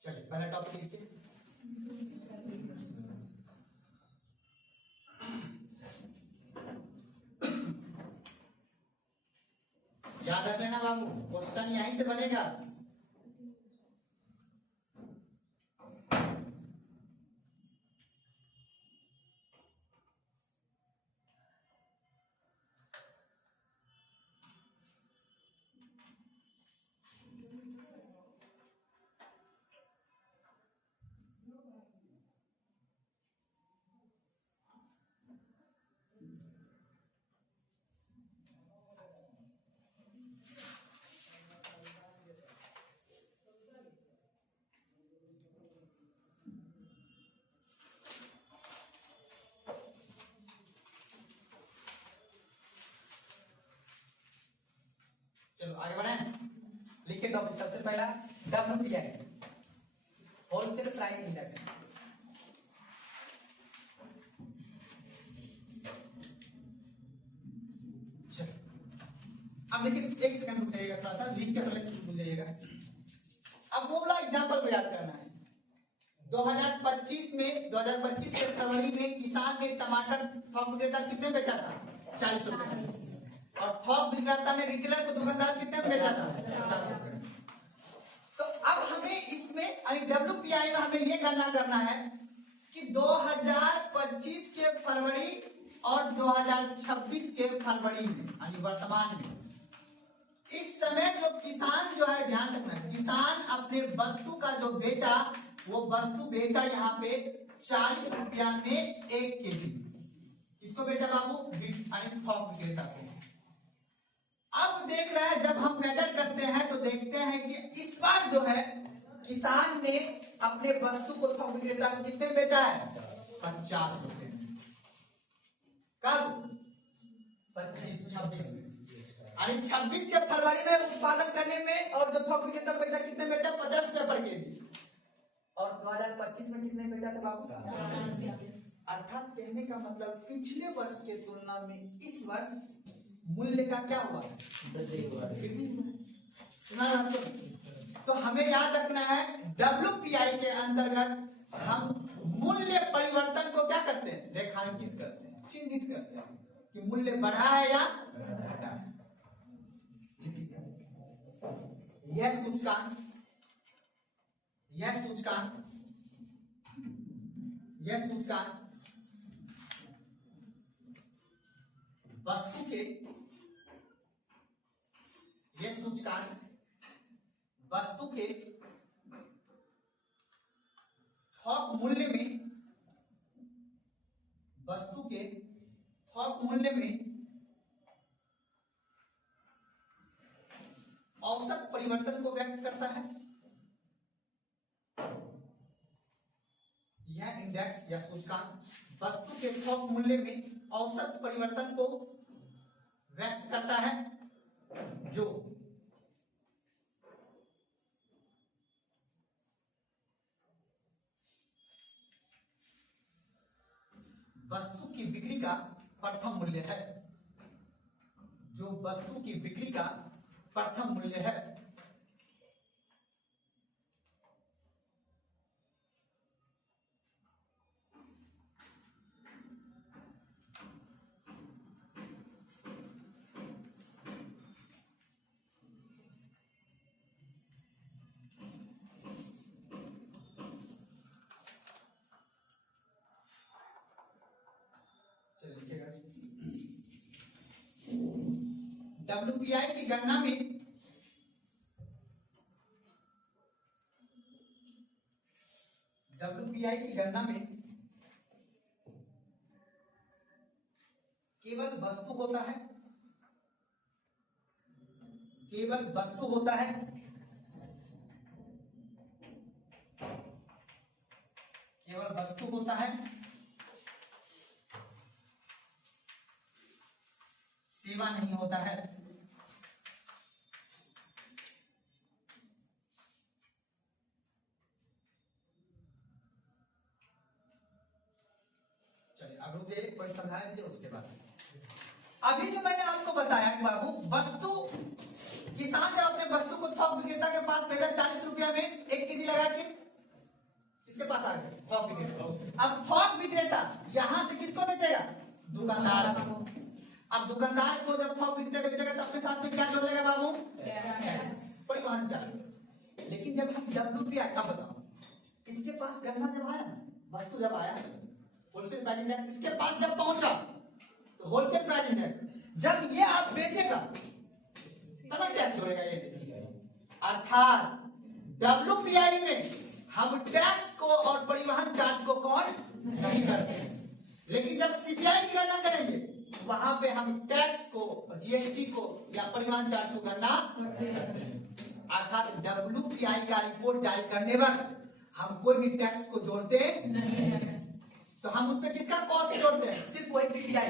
चलिए पहला टॉपिक लिखिए। याद रख लेना बाबू, क्वेश्चन यहीं से बनेगा। चलो आगे बढ़े। लिखिए टॉपिक सबसे पहला WPI, होलसेल प्राइस इंडेक्स। अब देखिए एक सेकंड रुक जाइएगा, थोड़ा सा लिख के पहले से भूल जाइएगा। अब वो वाला एग्जांपल को याद करना है। 2025 के फरवरी में किसान ने टमाटर थोक विक्रेता कितने बेचा था? 40 रुपए। और थोक विक्रेता ने रिटेलर को दुकानदार कितने में बेचा था? 50 रुपए। तो अब हमें इसमें WPI में हमें ये गणना करना है कि 2025 के फरवरी और 2026 के फरवरी में, यानी वर्तमान में इस समय जो किसान जो है, ध्यान रखना, किसान अपने वस्तु का जो बेचा, वो वस्तु बेचा यहाँ पे 40 रुपया में 1 केजी। किसको बेचा बाबू? थोक विक्रेता को। अब देख रहे हैं, जब हम मेजर करते हैं तो देखते हैं कि इस बार जो है किसान ने अपने वस्तु को थोक विक्रेता को कितने बेचा है? 50 रुपए में। कब? 25-26 में। यानी 26 के फरवरी में उत्पादन करने में, और जो थोक विक्रेता बेचा कितने बेचा? 50 रुपए पर केजी। और 2025 में कितने बेचा था बाबू? अर्थात कहने का मतलब पिछले वर्ष के तुलना में इस वर्ष मूल्य का क्या हुआ? तो हमें याद रखना है, WPI के अंतर्गत हम मूल्य परिवर्तन को क्या करते हैं? रेखांकित करते हैं, चिन्हित करते हैं कि मूल्य बढ़ा है या घटा है। यह सूचकांक वस्तु के, यह सूचकांक वस्तु के थोक मूल्य में, वस्तु के थोक मूल्य में औसत परिवर्तन को व्यक्त करता है। यह इंडेक्स या सूचकांक वस्तु के थोक मूल्य में औसत परिवर्तन को व्यक्त करता है, जो वस्तु की बिक्री का प्रथम मूल्य है, जो वस्तु की बिक्री का प्रथम मूल्य है। WPI की गणना में केवल वस्तु होता है, केवल वस्तु होता है, केवल वस्तु होता है, सेवा नहीं होता है। चलिए अब रुक जाइए, कोई समझा दीजिए उसके बाद। अभी जो मैंने आपको बताया कि बाबू, वस्तु, किसान जब अपने वस्तु को थोक विक्रेता के पास भेजा 40 रुपया में 1 केजी लगा के, किसके पास आ गया? थोक विक्रेता। अब थोक विक्रेता यहां से किसको बेचेगा? दुकानदार। अब दुकानदार को जब थोक विक्रेता बेचेगा तो अपने साथ में क्या जोड़ लेगा बाबू? परिवहन चार्ज। लेकिन जब हम WPI का बताओ, इसके पास गणना जब आया ना, वस्तु जब आया, होलसेल प्राइस इंडेक्स इसके पास जब पहुंचा, तो होलसेल प्राइस इंडेक्स जब ये आप बेचेगा तब टैक्स जोड़ेगा ये। अर्थात WPI में हम टैक्स को और परिवहन चार्ज को कौन नहीं करते, लेकिन जब CPI की गणना करेंगे वहां पे हम टैक्स को, GST को या परिवहन चार्ज को गणना करते हैं। अर्थात WPI का रिपोर्ट जारी करने वक्त हम कोई भी टैक्स को जोड़ते नहीं, तो हम उसमें किसका कॉस्ट जोड़ते हैं? सिर्फ वही PPI।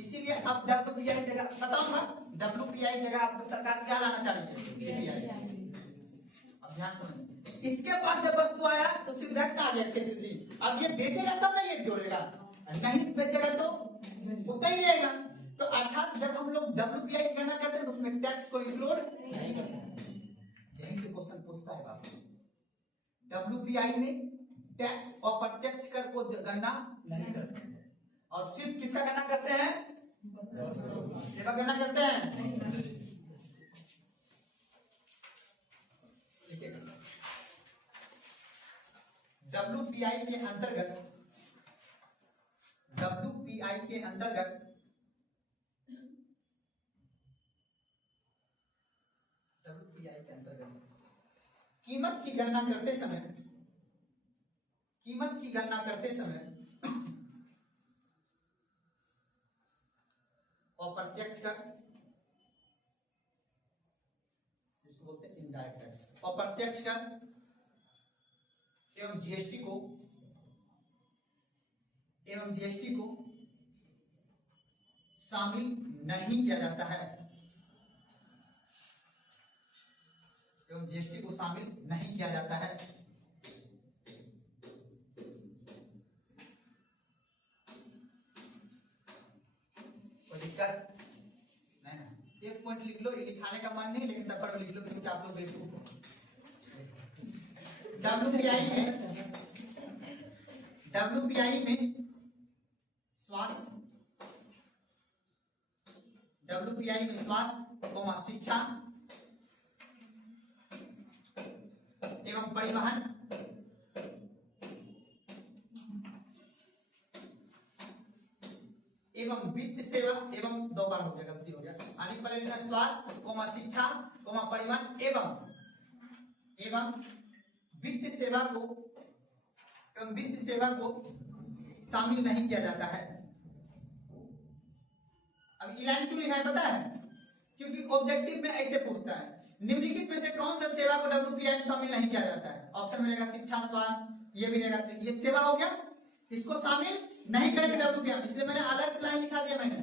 इसीलिए अब WPI जगह बताऊंगा, WPI जगह आपको सरकार क्या लाना चाहिए? PPI। अब ध्यान समझिए, इसके पास जब वस्तु आया तो सिर्फ रखना आ गया KCG। अब ये बेचेगा तब ना ये जोड़ेगा, नहीं बेचेगा तो उतना ही रहेगा। तो अर्थात जब हम लोग WPI की गणना करते हैं तो उसमें टैक्स को इंक्लूड नहीं करते हैं। यहीं से क्वेश्चन पूछता है बाबू, WPI में टैक्स और प्रत्यक्ष कर को गणना नहीं करते हैं, और सिर्फ किसका गणना करते हैं? सेवा गणना करते हैं। WPI के अंतर्गत, WPI के अंतर्गत CPI के अंतर्गत कीमत की गणना करते समय अप्रत्यक्ष कर, जिसको बोलते हैं इनडायरेक्ट टैक्स, अप्रत्यक्ष कर एवं जीएसटी को शामिल नहीं किया जाता है, एवं जीएसटी को शामिल नहीं किया जाता है। कोई दिक्कत नहीं ना? एक पॉइंट लिख लो, ये लिखाने का मन नहीं लेकिन तब लिख लो क्योंकि आप लोग बेवकूफ हो। WPI में स्वास्थ्य, शिक्षा एवं परिवहन एवं वित्त सेवा एवं, दो बार हो गया, गलती हो गया, आने पहले स्वास्थ्य, शिक्षा, परिवहन एवं वित्त सेवा को शामिल नहीं किया जाता है। अब ये लाइन क्यों लिखा है पता है? क्योंकि ऑब्जेक्टिव में ऐसे पूछता है, निम्नलिखित में से कौन सा सेवा को WPI में शामिल नहीं किया जाता है? ऑप्शन मिलेगा शिक्षा, स्वास्थ्य, ये भी रहेगा, ये सेवा हो गया, इसको शामिल नहीं करेंगे WPI में, इसलिए मैंने अलग से लाइन लिखा दिया मैंने,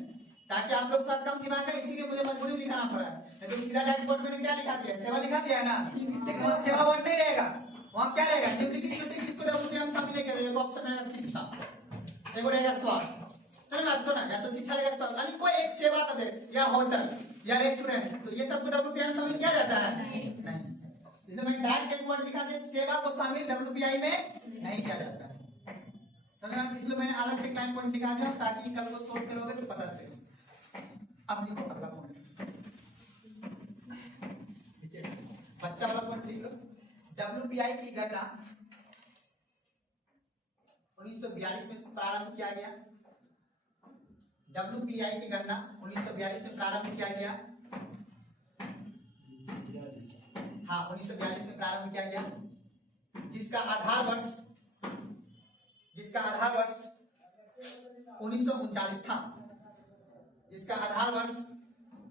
ताकि आप लोग थोड़ा कम दिमाग है, इसीलिए मुझे मजबूरी में लिखाना पड़ा है। तो सीधा डायरेक्ट बोर्ड मैंने क्या लिखा दिया? सेवा लिखा दिया है ना, लेकिन वहां सेवा वर्ड नहीं रहेगा, वहां क्या रहेगा? निम्नलिखित में से किसको WPI में शामिल नहीं करेगा? ऑप्शन रहेगा शिक्षा, एक रहेगा स्वास्थ्य, सर बात को ना, या तो शिक्षा रहेगा, स्वास्थ्य, यानी कोई एक सेवा का दे, या होटल या रेस्टोरेंट, तो ये सबको WPI में शामिल किया जाता है? नहीं। इसलिए मैंने डायरेक्ट एक वर्ड लिखा दिया, सेवा को शामिल WPI में नहीं किया जाता है। समझ में? इसलिए मैंने अलग से लाइन पॉइंट लिखा दिया ताकि कल को सोल्व करोगे तो पता चले। अब लिखो अगला पॉइंट, ठीक है, बच्चा वाला पॉइंट लिख लो। WPI की गणना 1942 में प्रारंभ किया गया। WPI की गणना 1942 में प्रारंभ किया गया। हाँ, 1942 में प्रारंभ किया गया, जिसका आधार वर्ष 1939 था, जिसका आधार वर्ष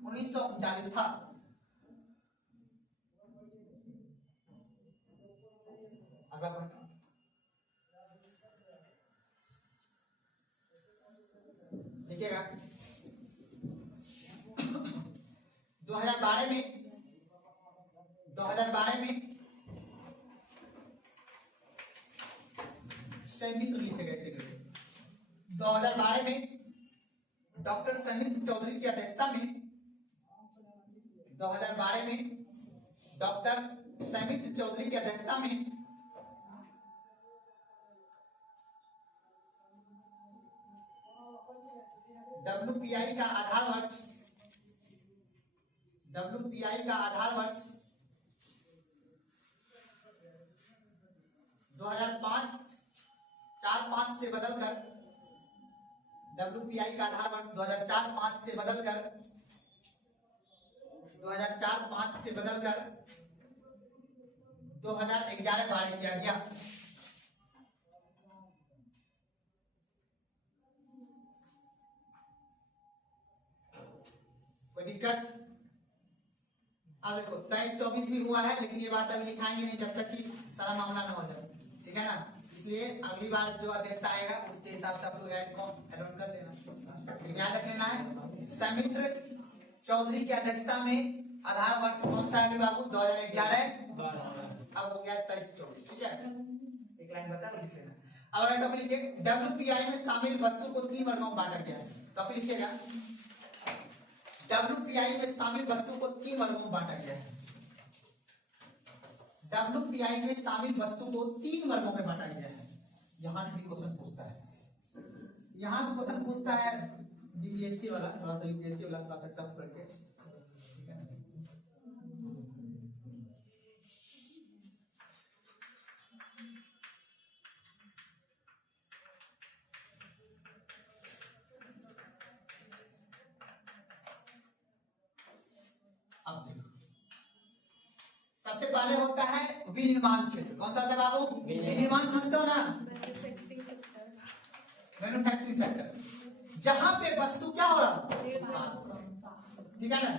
1939 था। अगला पॉइंट देखिएगा, 2012 में संयुक्त लिखेगा ऐसे करके, 2012 में डॉक्टर संयुक्त चौधरी की अध्यक्षता में, 2012 में डॉक्टर संयुक्त चौधरी की अध्यक्षता में WPI का आधार वर्ष 2004-5 से बदलकर, WPI का आधार वर्ष 2004-5 से बदलकर 2011-12 किया गया। कोई दिक्कत? अब देखो 23-24 भी हुआ है, लेकिन ये बात अभी लिखाएंगे नहीं जब तक कि सारा मामला न हो जाए, ठीक है ना? इसलिए अगली बार जो अध्यक्षता आएगा उसके हिसाब से आप लोग ऐड कर लेना, याद रख लेना है। सौमित्र चौधरी की अध्यक्षता में आधार वर्ष कौन सा है बाबू? 2011। अब हो गया 23-24, ठीक है, एक लाइन बचा तो लिख लेना। अब अगर टॉपिक लिखिए, WPI में शामिल वस्तु को 3 वर्गों में बांटा गया है। टॉपिक लिखिएगा, WPI में शामिल वस्तु को 3 वर्गों में बांटा गया है। WPI में शामिल वस्तु को 3 वर्गों में बांटा गया है। यहां से भी क्वेश्चन पूछता है, DPSC वाला, थोड़ा सा UPSC वाला थोड़ा सा टफ करके, ठीक है। अब देखो सबसे पहले होता है विनिर्माण क्षेत्र। कौन सा होता है बाबू? विनिर्माण समझते हो ना, मैन्युफैक्चरिंग सेक्टर, जहां पे वस्तु क्या हो रहा, ठीक है ना।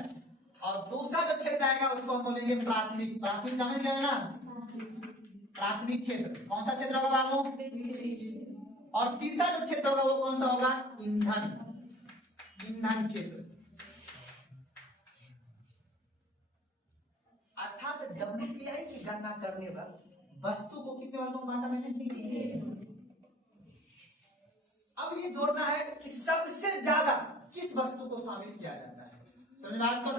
और दूसरा जो क्षेत्र आएगा उसको हम बोलेंगे प्राथमिक। प्राथमिक समझ लेना ना, प्राथमिक क्षेत्र। कौन सा क्षेत्र होगा बाबू? और तीसरा जो क्षेत्र होगा वो कौन सा होगा? ईंधन, ईंधन क्षेत्र। अर्थात WPI की गणना करने पर वस्तु को कितने वर्गों में बांटा मैंने? अब ये जोड़ना है कि सबसे ज्यादा किस वस्तु को शामिल किया जाता है। समझ बात को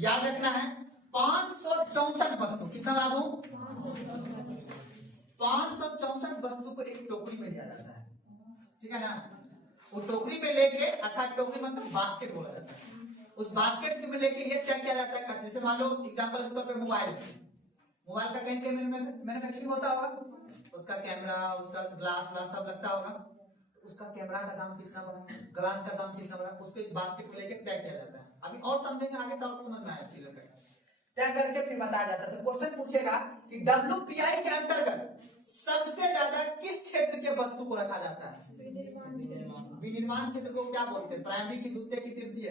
याद रखना है। 564 वस्तु, कितना बाबू? 564 वस्तु को एक टोकरी में लिया जाता है, ठीक है ना। वो टोकरी में लेके, अर्थात टोकरी मतलब बास्केट बोला जाता है, उस बास्केट में लेके ये क्या किया जाता है? जैसे मान लो एग्जांपल के तौर पे मोबाइल, मोबाइल का कहीं मैन्युफैक्चरिंग होता होगा, उसका कैमरा, उसका ग्लास सब लगता होगा, उसका कैमरा का दाम कितना बड़ा, ग्लास का दाम कितना बड़ा, उस पे बास्केट में लेके तय किया जाता है। अभी और समझेंगे आगे तो समझ में आएगा। तय करके फिर बताया जाता है। तो क्वेश्चन पूछेगा कि WPI के अंतर्गत सबसे ज्यादा किस क्षेत्र के वस्तु को रखा जाता है? विनिर्माण क्षेत्र को क्या बोलते हैं? प्राइमरी की, द्वितीय की, तृतीय?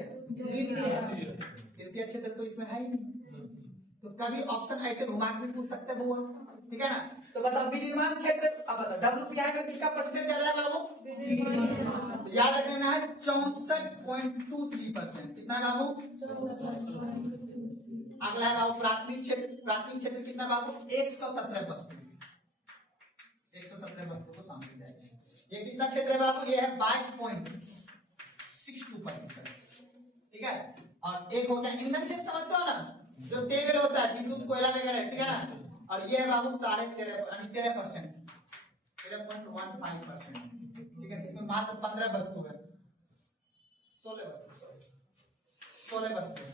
तृतीय क्षेत्र तो इसमें है ही नहीं, तो कभी ऑप्शन ऐसे घुमा के भी पूछ सकते हो, ठीक है ना। तो बताओ विनिर्माण क्षेत्र, अब WPI में किसका परसेंटेज ज्यादा है बाबू? तो याद रखना है 64.23%। कितना है बाबू? अगला है बाबू प्राथमिक क्षेत्र। प्राथमिक क्षेत्र कितना बाबू? 117 वस्तु, 117 वस्तु को शामिल है। ये कितना क्षेत्र है बाबू? ये है 22.62%, ठीक है। और एक होता है ईंधन क्षेत्र, समझते हो ना, जो तेल होता है, विद्युत, कोयला वगैरह, ठीक है ना। और ये है बाबू 13.15%, ठीक है। इसमें मात्र 15 वस्तु है, 16 वस्तु है।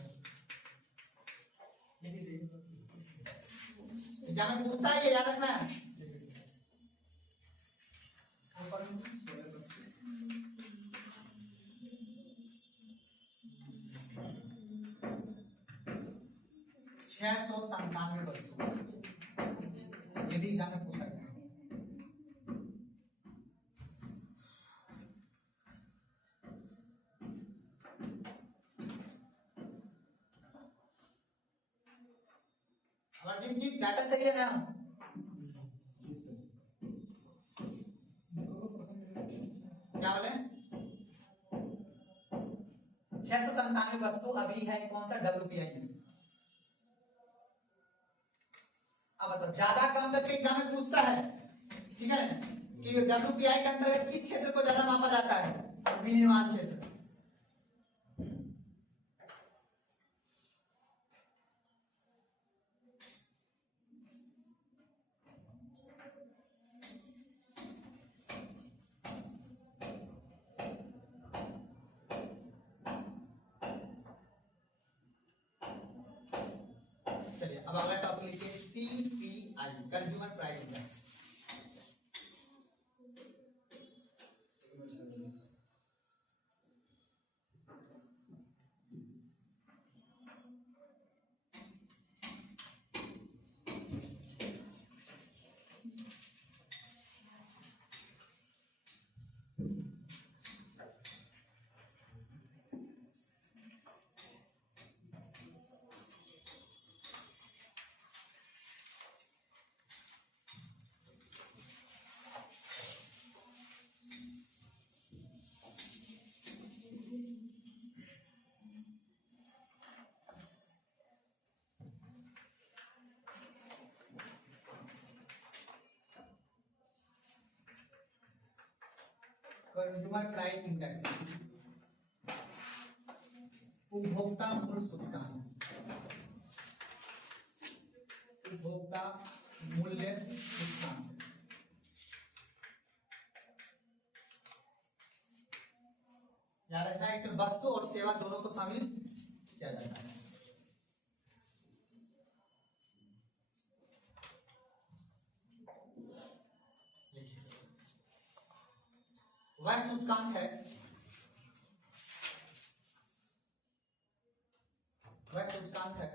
एग्जाम में पूछता है, ये याद रखना है। 697 वस्तु, ये भी एग्जाम में पूछा गया। जिनकी डाटा सही है ना, क्या बोले? 697 वस्तु अभी है कौन सा? WPI में। अब बताओ, ज्यादा काम करके एग्जाम में पूछता है, ठीक है, कि WPI के अंतर्गत किस क्षेत्र को ज्यादा मापा जाता है? विनिर्माण क्षेत्र। चलिए अब अगला टॉपिक लिखिए, CPI, consumer price index. Consumer price index, उपभोक्ता मूल्य सूचकांक, उपभोक्ता मूल्य सूचकांक। याद रखना है, इसमें वस्तु और सेवा दोनों को शामिल किया जाता है। वह सूचकांक है, वह सूचकांक है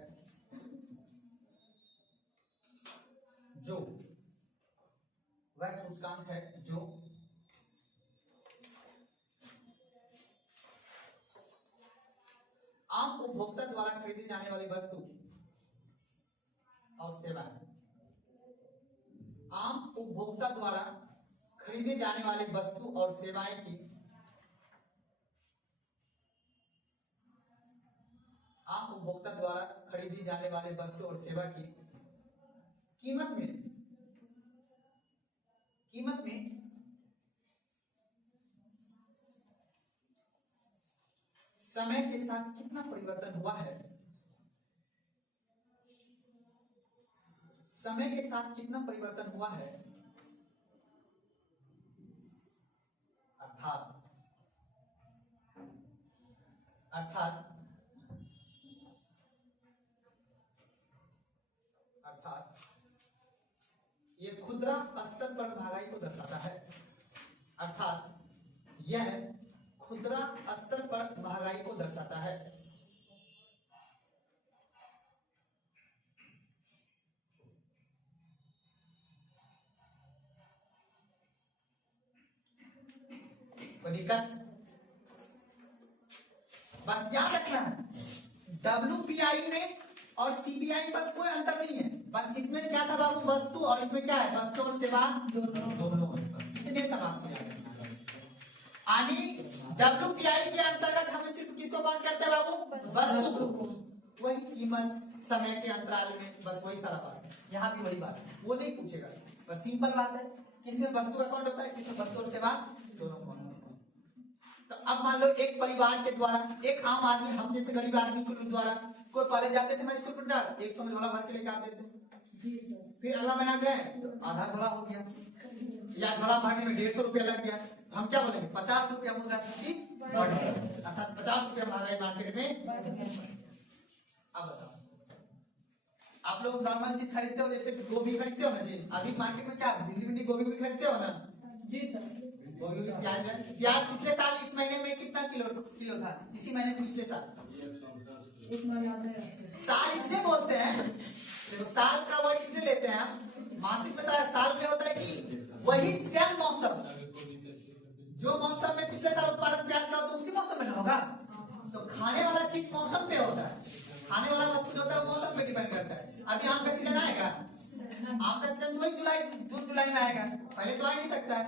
आम उपभोक्ता द्वारा खरीदी जाने वाली वस्तु और सेवाएं। आम उपभोक्ता द्वारा खरीदे जाने वाली वस्तु और सेवाएं की आम उपभोक्ता द्वारा खरीदी जाने वाली वस्तु और सेवा की कीमत में समय के साथ कितना परिवर्तन हुआ है, समय के साथ कितना परिवर्तन हुआ है, अर्थात ये खुदरा स्तर पर महंगाई को दर्शाता है। अर्थात यह खुदरा स्तर पर महंगाई को दर्शाता है। कोई दिक्कत? बस याद रखना है WPI में और CPI में बस कोई अंतर नहीं है। बस इसमें क्या था बाबू, वस्तु, और इसमें क्या है, वस्तु और सेवा दोनों। इतने सवाल यानी WPI के अंतर्गत हम सिर्फ किसको काउंट करते हैं बाबू, वस्तु को। वही कीमत समय के अंतराल में, बस वही सारा बात है। यहाँ भी वही बात है, वो नहीं पूछेगा, बस सिंपल बात है। किसमें वस्तु का काउंट होता है, किसमें वस्तु और सेवा दोनों काउंट। तो अब मान लो एक परिवार के द्वारा, एक आम आदमी, हम जैसे गरीब आदमी के द्वारा, कोई कॉलेज जाते थे, मैं स्कूल पर 100 में झोला भर के लेके आते थे। फिर अगला महीना गए तो आधा झोला हो गया, या झोला भरने में 150 रुपया लग गया। हम क्या बोलेंगे, 50 रुपया मुद्रास्फीति बढ़ गया, अर्थात 50 रुपया महंगाई मार्केट में बढ़ गया। अब बताओ, आप लोग नॉर्मल चीज खरीदते हो, जैसे गोभी खरीदते हो ना जी, अभी मार्केट में क्या भिंडी भिंडी गोभी भी खरीदते हो ना जी सर। गोभी, प्याज पिछले साल इस महीने में कितना किलो था, इसी महीने पिछले साल साल इसलिए बोलते हैं, देखो साल का वर्ड इसलिए लेते हैं हम, मासिक में साल में होता है कि वही सेम मौसम, जो मौसम में पिछले साल उत्पादन प्याज का तो उसी मौसम में ना होगा। तो खाने वाला चीज मौसम पे होता है, खाने वाला वस्तु जो होता है मौसम पे डिपेंड करता है। अभी आम का सीजन आएगा, आम का सीजन वही जून जुलाई में आएगा, पहले तो आ नहीं सकता है।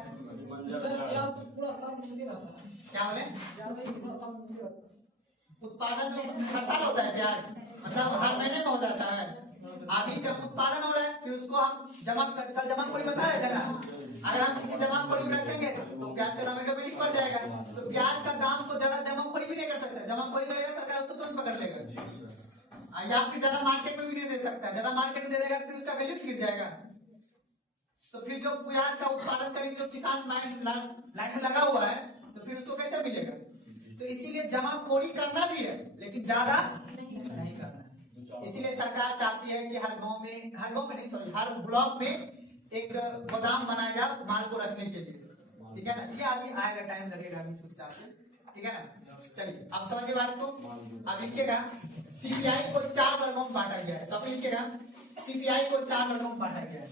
क्या बोले, उत्पादन में हर साल होता है प्याज, मतलब हर महीने में हो जाता है। अभी जब उत्पादन हो रहा है, फिर उसको हम कल जमाखोरी बता रहे थे ना, अगर हम किसी जमाखोरी में रखेंगे तो प्याज का दाम ऑटोमेटिक बढ़ जाएगा। तो प्याज का दाम को ज्यादा जमाखोरी भी नहीं कर सकता, जमाखोरी करेगा सरकार उसको तुरंत पकड़ लेगा, या फिर ज्यादा मार्केट में भी नहीं दे सकता, ज्यादा मार्केट में दे देगा फिर उसका वैल्यू गिर जाएगा। तो फिर जो प्याज का उत्पादन करेंगे, जो किसान लाइन में लगा हुआ है, तो फिर उसको कैसे मिलेगा। तो इसीलिए जमाखोरी करना भी है, लेकिन ज्यादा नहीं करना है। इसीलिए सरकार चाहती है कि हर गांव में नहीं, सॉरी, हर ब्लॉक में एक गोदाम बनाया जाए माल को रखने के लिए, ठीक है ना। ये अभी आएगा, टाइम लगेगा अभी उस हिसाब से, ठीक है ना। चलिए अब समझिए बात को। अब लिखिएगा CPI को 4 वर्गों में बांटा गया है, तो अब लिखिएगा CPI को 4 वर्गों में बांटा गया है।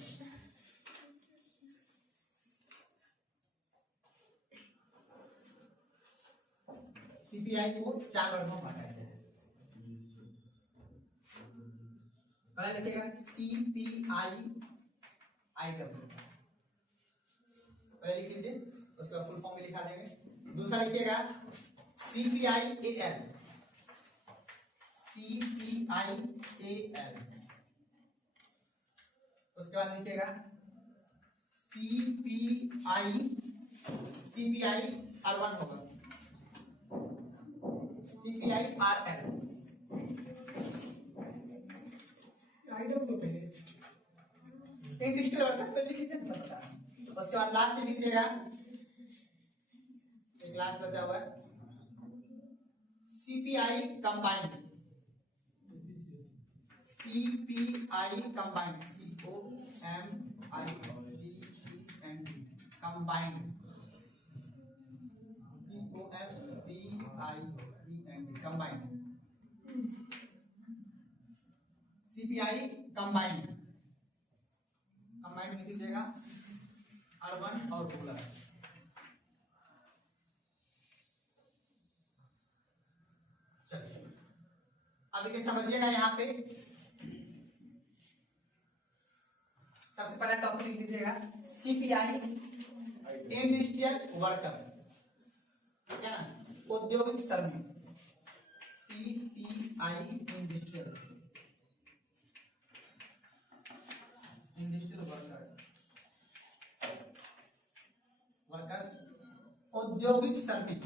CPI को 4 वर्गों में बांटा गया है। पहले लिखिएगा CPI IW, पहले लिख लीजिए, उसका फुल फॉर्म में लिखा देंगे। दूसरा लिखिएगा CPI AL, CPI AL, उसके बाद लिखिएगा CPI R1 होगा, CPI RL, इंडस्ट्रियल वर्कर पे लिखिए सब बता। उसके बाद लास्ट में लिखिएगा, एक लास्ट बचा हुआ है CPI combined, CPI combined, combined, combined, CPI combined, combined लिख लीजिएगा अर्बन और रूरल। चलिए अब ये समझिएगा यहाँ पे सबसे पहला टॉपिक लिख लीजिएगा सीपीआई इंडस्ट्रियल वर्कर, ठीक है ना, औद्योगिक श्रमिक, सीपीआई इंडस्ट्रियल वर्कर्स, औद्योगिक श्रमिक।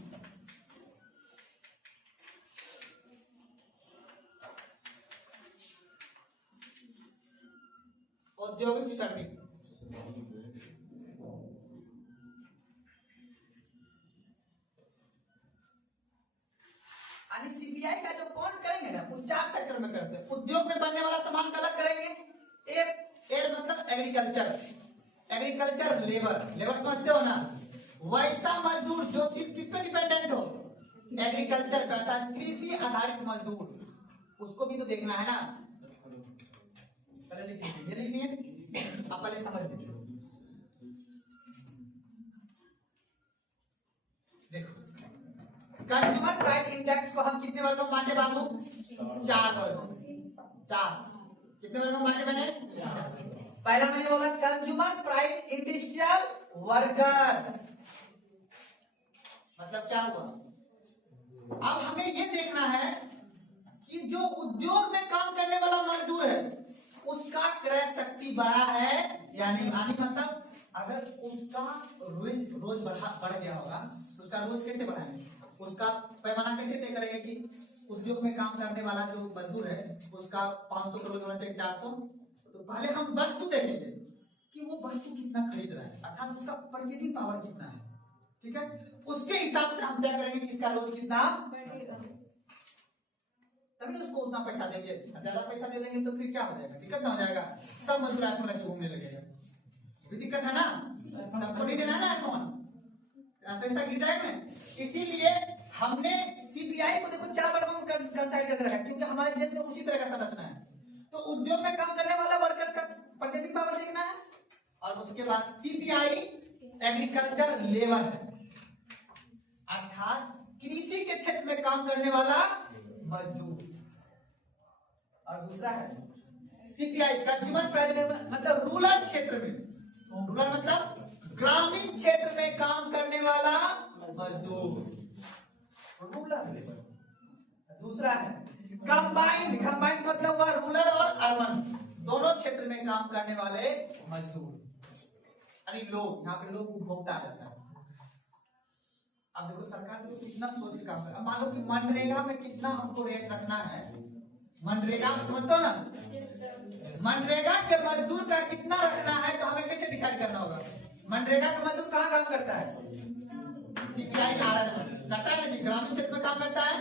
औद्योगिक श्रमिक यानी सीपीआई का जो काउंट करेंगे ना वो 4 सेक्टर में करते हैं। उद्योग में बनने वाला सामान का अलग करेंगे, एक मतलब एग्रीकल्चर लेबर समझते हो ना, वैसा मजदूर जो सिर्फ किस पे डिपेंडेंट हो, एग्रीकल्चर पे, अर्थात कृषि आधारित मजदूर, उसको भी तो देखना है ना। पहले लिख लीजिए, ये लिखिए, आप पहले समझ लीजिए। देखो कंज्यूमर प्राइस इंडेक्स को हम कितने वर्गों में बांटे बाबू? 4 वर्गों में। 4 कितने वर्गों में बांटे मैंने? 4। पहला मैंने बोला कंज्यूमर प्राइस इंडस्ट्रियल वर्कर, मतलब क्या हुआ? अब हमें ये देखना है कि जो उद्योग में काम करने वाला मजदूर है उसका क्रय शक्ति बढ़ा है या नहीं। मतलब अगर उसका रोज बढ़ गया होगा, उसका रोज कैसे बढ़ाएंगे, उसका पैमाना कैसे तय करेंगे कि उद्योग में काम करने वाला जो मजदूर है उसका 500 का रोज होना चाहिए 400। तो पहले हम वस्तु देखेंगे कि वो वस्तु कितना खरीद रहा है, अर्थात उसका परचेजिंग पावर कितना है, ठीक है। उसके हिसाब से हम तय करेंगे कि इसका रोज कितना बढ़ेगा, तभी उसको उतना पैसा देंगे। ज्यादा पैसा दे देंगे तो फिर क्या हो जाएगा, दिक्कत ना हो जाएगा, सब मजदूर आईफोन लेके घूमने लगेगा, भी दिक्कत है ना, सबको नहीं देना है ना आईफोन, पैसा गिर जाएगा। इसीलिए हमने सीपीआई को देखो 4 वर्गों में कंसाइड कर रखा है, क्योंकि हमारे देश में उसी तरह का संरचना है। तो उद्योग में काम करने वाला वर्कर्स का परचेजिंग पावर देखना है, और उसके बाद सीपीआई एग्रीकल्चर लेबर है, अर्थात कृषि के क्षेत्र में काम करने वाला मजदूर। और दूसरा है सीपीआई कंज्यूमर प्राइस, मतलब रूरल क्षेत्र में, रूरल मतलब ग्रामीण क्षेत्र में काम करने वाला मजदूर, रूरल लेबर। दूसरा है कंबाइंड मतलब वह रूरल और अर्बन दोनों क्षेत्र में काम करने वाले मजदूर, यानी लोग, यहाँ पे लोग उपभोक्ता आ जाता है। अब देखो सरकार ने कितना सोच के काम कर, मान लो कि मनरेगा में कितना हमको रेट रखना है, मनरेगा समझते हो ना, मनरेगा के मजदूर का कितना रखना है, तो हमें कैसे डिसाइड करना होगा? मनरेगा का मजदूर कहाँ काम करता है? सीपीआई करता है ना, ग्रामीण क्षेत्र में काम करता है।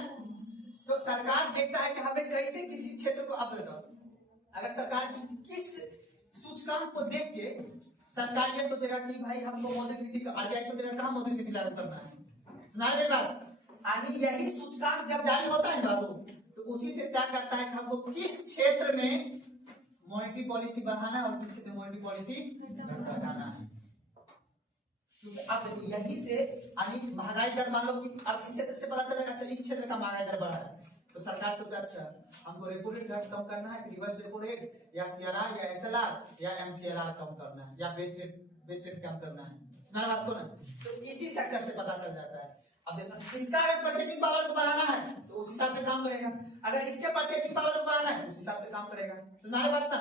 तो सरकार देखता है कि हमें कैसे किसी क्षेत्र को अब अगर सरकार की किस सूचकांक को देख के सरकार ये सोचेगा कि भाई हमको मौद्रिक नीति, आरबीआई सोचेगा कहाँ मौद्रिक नीति लागू करना है, सुना मेरी बात, यानी यही सूचकांक जब जारी होता है ना तो उसी से तय करता है कि हमको किस क्षेत्र में मॉनेटरी पॉलिसी बढ़ाना है और किस क्षेत्र में मॉनेटरी पॉलिसी घटाना है। क्योंकि अब देखो यही से यानी महंगाई दर, मान लो कि अब इस क्षेत्र से पता चलेगा अच्छा इस क्षेत्र का महंगाई दर बढ़ा है, तो सरकार सोचता अच्छा हमको रेपो रेट कम करना है, रिवर्स रेपो रेट या सीआरआर या एसएलआर या एमसीएलआर कम करना है, या बेस रेट कम करना है, सुना बात को ना। तो इसी सेक्टर से पता चल जाता है। अब देखो इसका अगर परचेजिंग पावर को बढ़ाना है तो उस हिसाब से काम करेगा, अगर इसके परचेजिंग पावर को बढ़ाना है उस हिसाब से काम करेगा, सुना बात ना।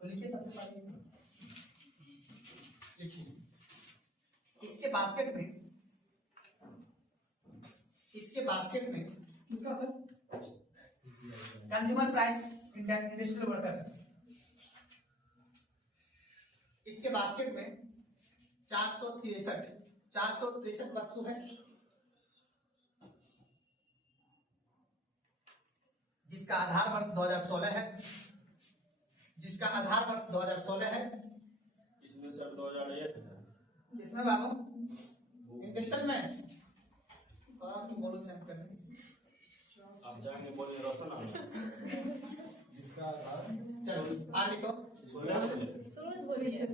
तो लिखिए सबसे पहले लिखिए इसके बास्केट में किसका sir? Consumer price industrial workers, इसके बास्केट में 463 वस्तु है, जिसका आधार वर्ष 2016 है, है। इसमें सर 2001 है, इसमें बाबू इंडस्ट्रियल में बोलो सेंस करने आप जाएंगे बोले रोशन जिसका आधार, चलो आगे लिखो,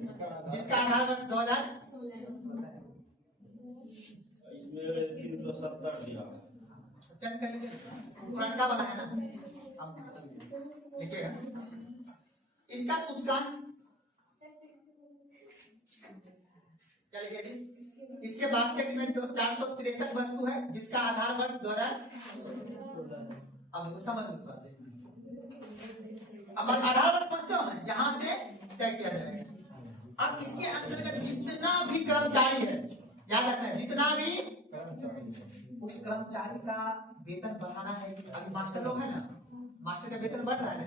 जिसका जिसका आधार वर्ष 2000, इसमें 370 दिया, चेंज कर लीजिए, पुराना वाला है ना, आप लिखिएगा इसका सूचकांक क्या लिखिए जी? इसके बास्केट में 463 वस्तु है जिसका आधार वर्ष 2000। अब समझ लो थोड़ा सा। अब आधार वर्ष समझते हो ना, यहाँ से तय किया जाएगा। अब इसके अंतर्गत जितना भी कर्मचारी है, याद रखना है, जितना भी उस कर्मचारी का वेतन बढ़ाना है। अभी मास्टर लोग है ना, मास्टर का वेतन बढ़ रहा है ना,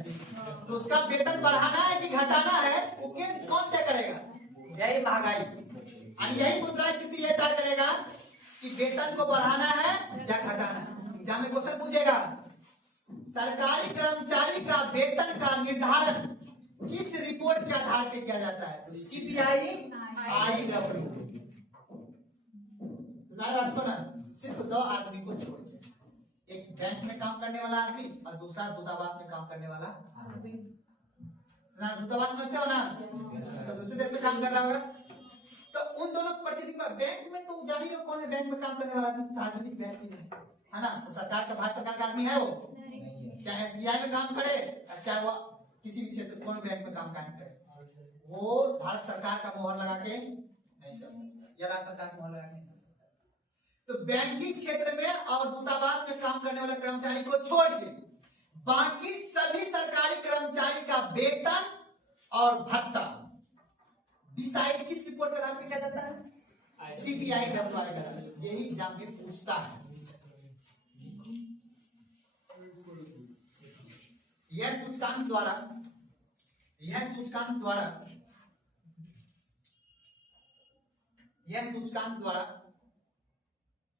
तो उसका वेतन बढ़ाना है कि घटाना है, वो कौन तय करेगा? यही महंगाई और यही मुद्रास्फीति ये तय करेगा कि वेतन को बढ़ाना है या घटाना है। एग्जाम में क्वेश्चन पूछेगा, सरकारी कर्मचारी का वेतन का निर्धारण किस रिपोर्ट के आधार पर किया जाता है? CPI IW। बात को ना, सिर्फ 2 आदमी को छोड़ के, एक बैंक में काम करने वाला आदमी और दूसरा दूतावास में काम करने वाला आदमी। दूतावास समझते हो ना, तो दूसरे देश में काम कर रहा होगा, तो उन दोनों प्रतिनिधि का बैंक में तो जान ही लो कौन है बैंक में काम करने वाला आदमी, सार्वजनिक बैंक ही है ना। तो सरकार का, भारत सरकार का आदमी है वो, चाहे SBI में काम करे चाहे वो किसी भी क्षेत्र कोनो बैंक में काम करे, वो भारत सरकार का मोहर लगा के नहीं चल सकता या राज्य सरकार का मोहर लगा के नहीं चल सकता। तो बैंकिंग क्षेत्र में और दूतावास में काम करने वाले कर्मचारी को छोड़ के बाकी सभी सरकारी कर्मचारी का वेतन और भत्ता डिसाइड किस रिपोर्ट के आधार पर किया जाता है? CPI WI। यही एग्जाम में पूछता है। यह सूचकांक द्वारा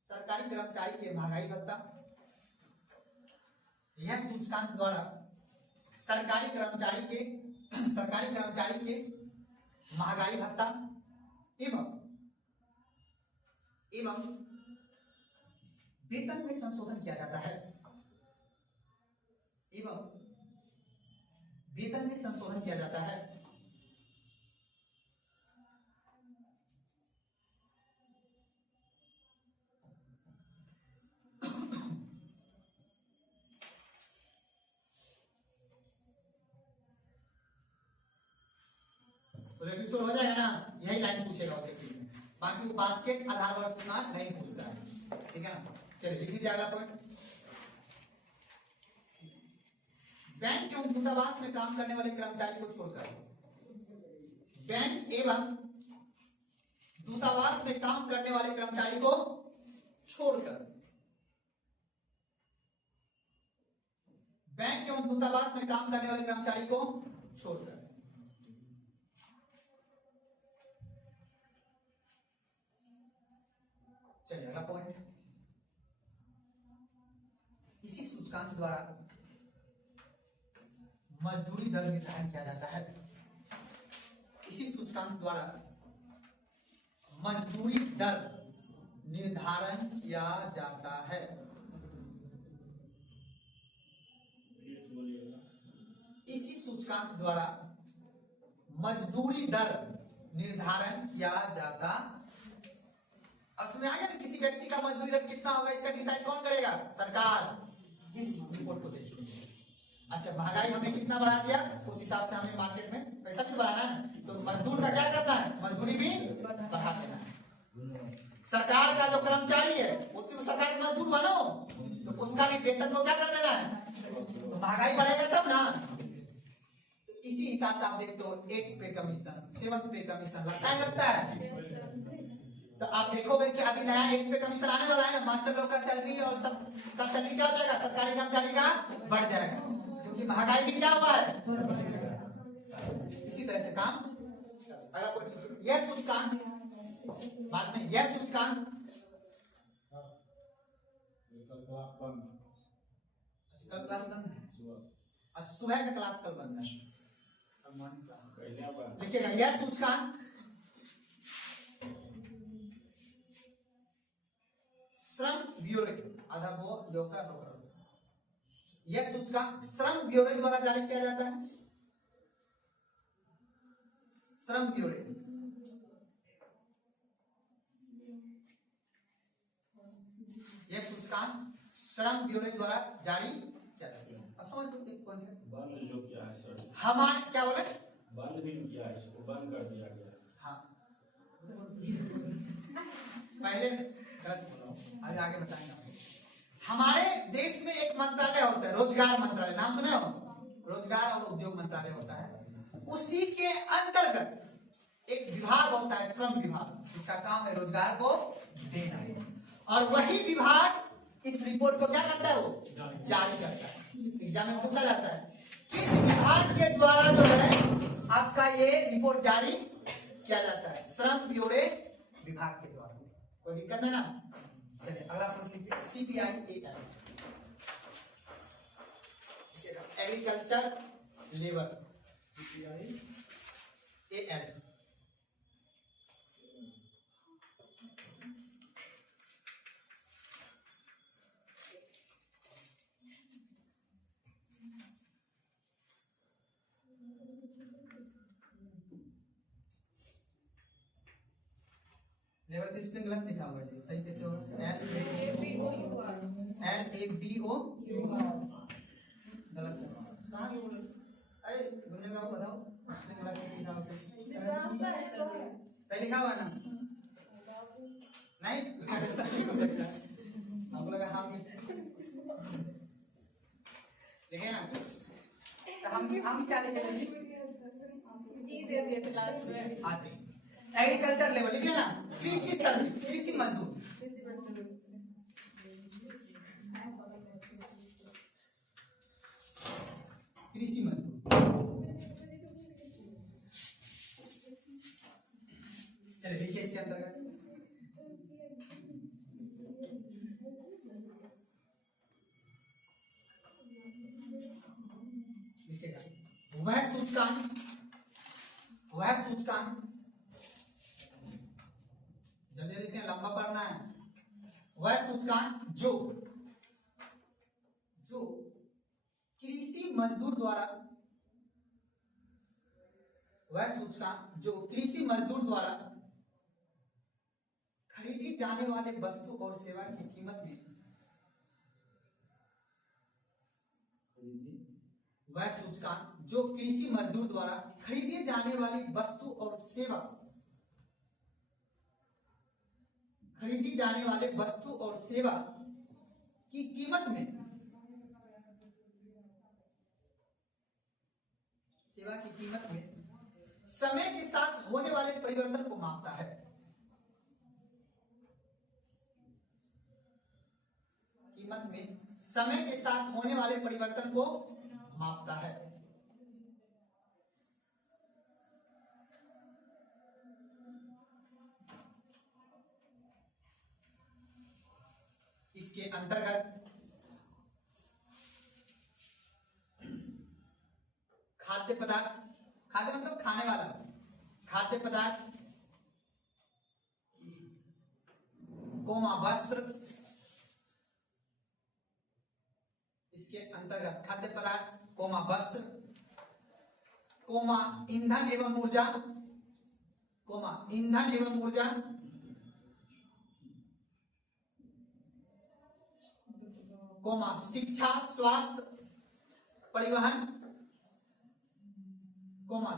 सरकारी कर्मचारी के महंगाई भत्ता, यह सूचकांक द्वारा सरकारी कर्मचारी के महंगाई भत्ता एवं वेतन में संशोधन किया जाता है। तो लेकिन हो जाएगा ना, यही लाइन पूछेगा ऑब्जेक्टिव में, बाकी वो बास्केट आधार वर्ष नहीं पूछता है। ठीक है ना, चलिए लिख लीजिए अगला पॉइंट। बैंक एवं दूतावास में काम करने वाले कर्मचारी को छोड़कर, बैंक एवं दूतावास में काम करने वाले कर्मचारी को छोड़कर, बैंक एवं दूतावास में काम करने वाले कर्मचारी को छोड़कर चलिए अगला पॉइंट। इसी सूचकांक द्वारा मजदूरी दर निर्धारण किया जाता है। इसी सूचकांक द्वारा मजदूरी दर निर्धारण किया जाता है। इसी सूचकांक द्वारा मजदूरी दर निर्धारण किया जाता। अब समझ आ गया ना, किसी व्यक्ति का मजदूरी दर कितना होगा इसका डिसाइड कौन करेगा? सरकार। इस रिपोर्ट को देख लीजिए। अच्छा, महंगाई हमने कितना बढ़ा दिया, उस हिसाब से हमें मार्केट में पैसा भी बढ़ाना है, तो मजदूर का क्या करता है? मजदूरी भी बढ़ा देना है। सरकार का जो कर्मचारी है उसकी सरकार का मजदूर बनो, तो उसका भी वेतन को क्या कर देना है? तो महंगाई बढ़ेगा तब ना। तो इसी हिसाब से आप देखते हो 8th पे कमीशन, 7th पे कमीशन लगता है। तो आप देखोगे कि अभी नया 8th पे कमीशन आने वाला है ना, मास्टर लोग का सैलरी और सब का सैलरी क्या हो जाएगा? सरकारी कर्मचारी का बढ़ जाएगा, क्योंकि महंगाई भी क्या हुआ है। इसी तरह से काम। अगर यह सूचकांक बाद में, यह सूचकांक कल क्लास बंद है। अच्छा, सुबह का क्लास कल बंद है, लिखिएगा। यह सूचकांक श्रम ब्यूरो, आधा वो लोकर होगा। यह सूचकांक श्रम ब्यूरो द्वारा जारी किया जाता है। श्रम ब्यूरो, यह सूचकांक श्रम ब्यूरो द्वारा जारी किया जाता है। अब समझ लो एक पॉइंट है। बंद जो किया है सर, हमारे क्या बोले, बंद भी किया है, इसको बंद कर दिया गया है। हाँ पहले गलत बोला, आज आगे बताएंगे। हमारे देश में एक मंत्रालय होता है, रोजगार मंत्रालय, नाम सुने हो, रोजगार और उद्योग मंत्रालय होता है। उसी के अंतर्गत एक विभाग होता है, श्रम विभाग, जिसका काम है रोजगार को देना, और वही विभाग इस रिपोर्ट को क्या करता है, वो जारी करता है। एग्जाम में पूछा जाता है किस विभाग के द्वारा जो है आपका ये रिपोर्ट जारी किया जाता है, श्रम ब्यूरो विभाग के द्वारा। कोई दिक्कत है ना। चलिए अगला पॉइंट लिखिए, CPI agriculture labour AL। Labour तो इसमें गलत लिखा हुआ है, सही कैसे होगा, LABO गलत है। कहाँ ये बोल, अरे गुंजन बाबू बताओ, इसमें गलत लिखा हुआ है, सही लिखा हुआ है ना, नहीं सही हो सकता है, आपको लगा हाँ देखिए ना। तो हम क्या लिखेंगे, एग्रीकल्चर लेवल लिख लेना, कृषि श्रमिक, कृषि मजदूर, कृषि मजदूर। चलिए लिखिए इसके अंतर्गत, लिखेगा वह सूचकांक जल्दी लिखने, लंबा पढ़ना है। वह सूचकांक जो कृषि मजदूर द्वारा, वह सूचकांक जो कृषि मजदूर द्वारा खरीदी जाने वाले वस्तु और सेवा की कीमत में, वह सूचकांक जो कृषि मजदूर द्वारा खरीदी जाने वाली वस्तु और सेवा, खरीदी जाने वाले वस्तु और सेवा की कीमत में, सेवा की कीमत में समय के साथ होने वाले परिवर्तन को मापता है। कीमत में समय के साथ होने वाले परिवर्तन को मापता है। इसके अंतर्गत खाद्य पदार्थ, खाद्य मतलब खाने वाला, खाद्य पदार्थ, वस्त्र, इसके अंतर्गत खाद्य पदार्थ, वस्त्र, ईंधन एवं ऊर्जा, ईंधन एवं ऊर्जा, शिक्षा, स्वास्थ्य, परिवहन,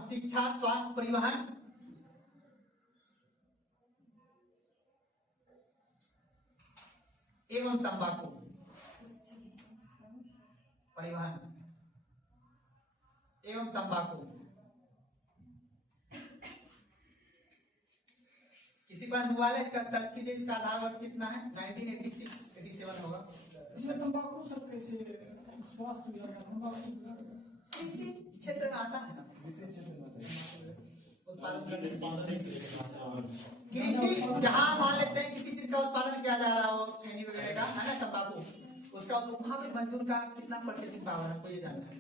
शिक्षा, स्वास्थ्य, परिवहन, एवं तंबाकू, परिवहन एवं तंबाकू। किसी पास मोबाइल है, इसका सर्च कीजिए, इसका आधार वर्ष कितना है, 1986-87 होगा। इसमें तंबाकू सब कैसे स्वास्थ्य दिया गया, तंबाकू कृषि क्षेत्र में आता है ना, उत्पादन करने, कृषि जहाँ मान लेते हैं किसी चीज का उत्पादन किया जा रहा हो, खैनी वगैरह का है ना, तंबाकू, उसका वहां पे मजदूर का कितना परसेंटेज पावर है, ये जानना है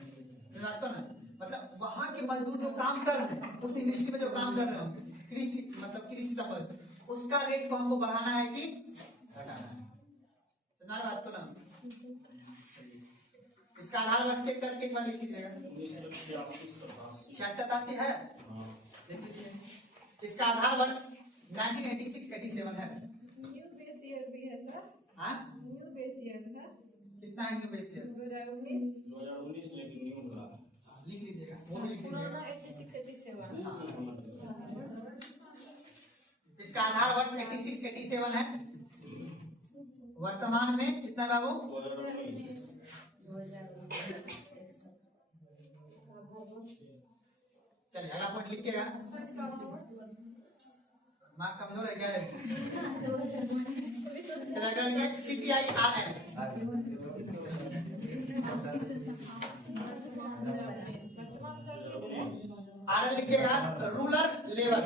बात को ना। मतलब वहां के मजदूर जो काम कर रहे हैं, उस इंडस्ट्री में जो काम कर रहे हो, कृषि मतलब कृषि संबंध, उसका रेट को हमको बढ़ाना है कि घटाना है, समझा बात को ना। इसका आधार वर्ष चेक करके एक बार लिख लीजिएगा, 86-87 है, देख लीजिए। इसका आधार वर्ष 1986-87 है। न्यू बेस ईयर भी है सर, हाँ न्यू बेस ईयर है, कितना है न्यू बेस ईयर, 2019 19 लेकिन न्यू मिला। लिख लीजिएगा, वो भी लिख पुराना लीजिएगा। 86-87। इसका आधार वर्ष 86-87 है। वर्तमान में कितना बाबू? 2019। चलिए अगला पॉइंट लिखिएगा। मार्क कमजोर है क्या? चलिए अगला लिखिए CPI RL। RL लिखिएगा रूरल लेवल।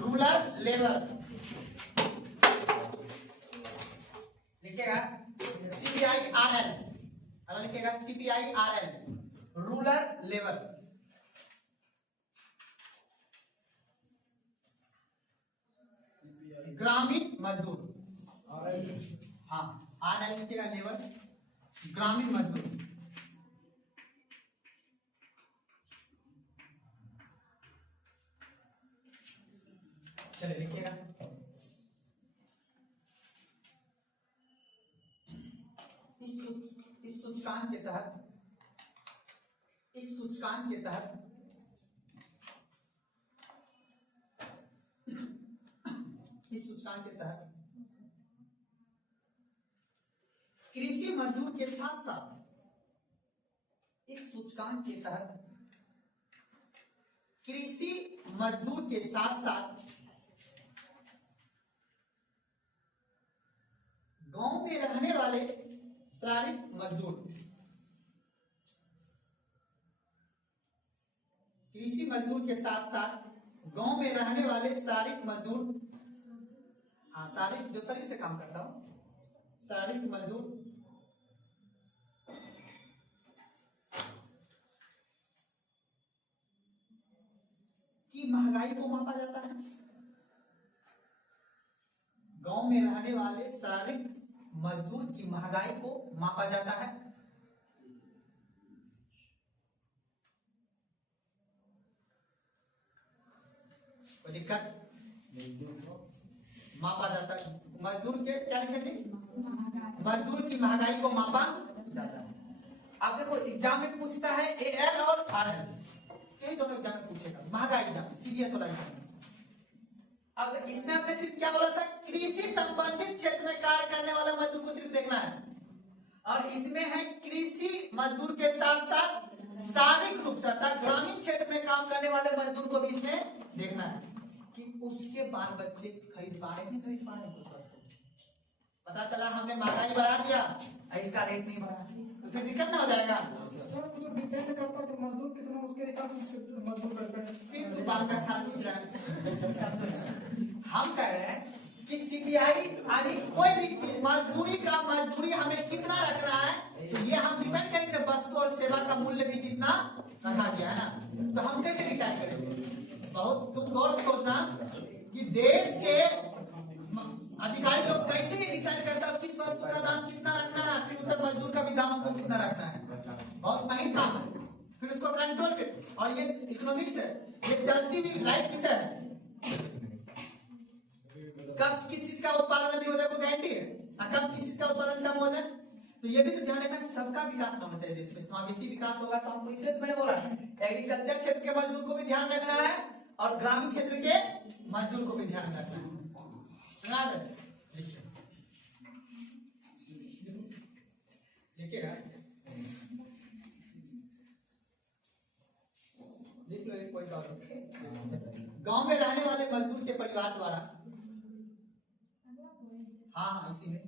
रूरल लेवल लिखिएगा CPI RL। अगला लिखिएगा CPI RL रूरल लेवल। ग्रामीण मजदूर। हाँ RL लिखिएगा लेवल ग्रामीण मजदूर। चलिए लिखिएगा इस सूचकांक के तहत कृषि मजदूर के साथ साथ कृषि मजदूर के साथ गांव में रहने वाले शारीरिक मजदूर, कृषि मजदूर के साथ साथ गांव में रहने वाले शारीरिक मजदूर, हाँ शारीरिक जो शरीर से काम करता हो, शारीरिक मजदूर की महंगाई को मापा जाता है। गांव में रहने वाले शारीरिक मजदूर की महंगाई को मापा जाता है। कोई दिक्कत? मापा जाता है मजदूर के क्या लिखेंगे? मजदूर की महंगाई को मापा जाता है। अब देखो एग्जाम में पूछता है AL और RL, यही दोनों एग्जाम में पूछेगा, महंगाई एग्जाम सीरियस वाला एग्जाम। अब इसमें हमने सिर्फ क्या बोला था? कृषि संबंधित क्षेत्र में कार्य करने वाला मजदूर को सिर्फ देखना है, और इसमें है कृषि मजदूर के साथ साथ शारीरिक रूप से अर्थात ग्रामीण क्षेत्र में काम करने वाले मजदूर को भी इसमें देखना है कि उसके बाल बच्चे खरीद पा रहे नहीं खरीद पा रहे। पता चला हमने महंगाई बढ़ा दिया, इसका रेट नहीं बढ़ा, तो फिर दिक्कत ना हो जाएगा। सर तो डिपेंड करता है कि मजदूर कितना, उसके हिसाब से मजदूर करते हैं। फिर बाल का ख्याल पूछ रहा है। हम कह रहे हैं कि CPI यानी कोई भी मजदूरी हमें कितना रखना है, तो ये हम डिपेंड करेंगे वस्तु और सेवा का मूल्य भी कितना रखा गया है ना। तो हम कैसे डिसाइड करेंगे? बहुत तुम गौर से सोचना कि देश के अधिकारी लोग कैसे डिसाइड करता है किस वस्तु का दाम कितना रखना है, फिर उधर मजदूर का भी दाम हमको कितना रखना है। बहुत महंगा काम है, फिर उसको कंट्रोल कर, और ये इकोनॉमिक्स है, ये चलती हुई लाइफ विषय है। कब किस चीज का उत्पादन अधिक हो जाए को गारंटी है, कब किस चीज का उत्पादन कम हो जाए। तो ये भी तो ध्यान रखना, सबका विकास होना चाहिए देश में, समावेशी विकास होगा तो हमको, इसे तो मैंने बोला एग्रीकल्चर क्षेत्र के मजदूर को भी ध्यान रखना है और ग्रामीण क्षेत्र के मजदूर को भी ध्यान रखना है। लिखिएगा, लिख लो एक पॉइंट और। गांव में रहने वाले मजदूर के परिवार द्वारा, हाँ इसी में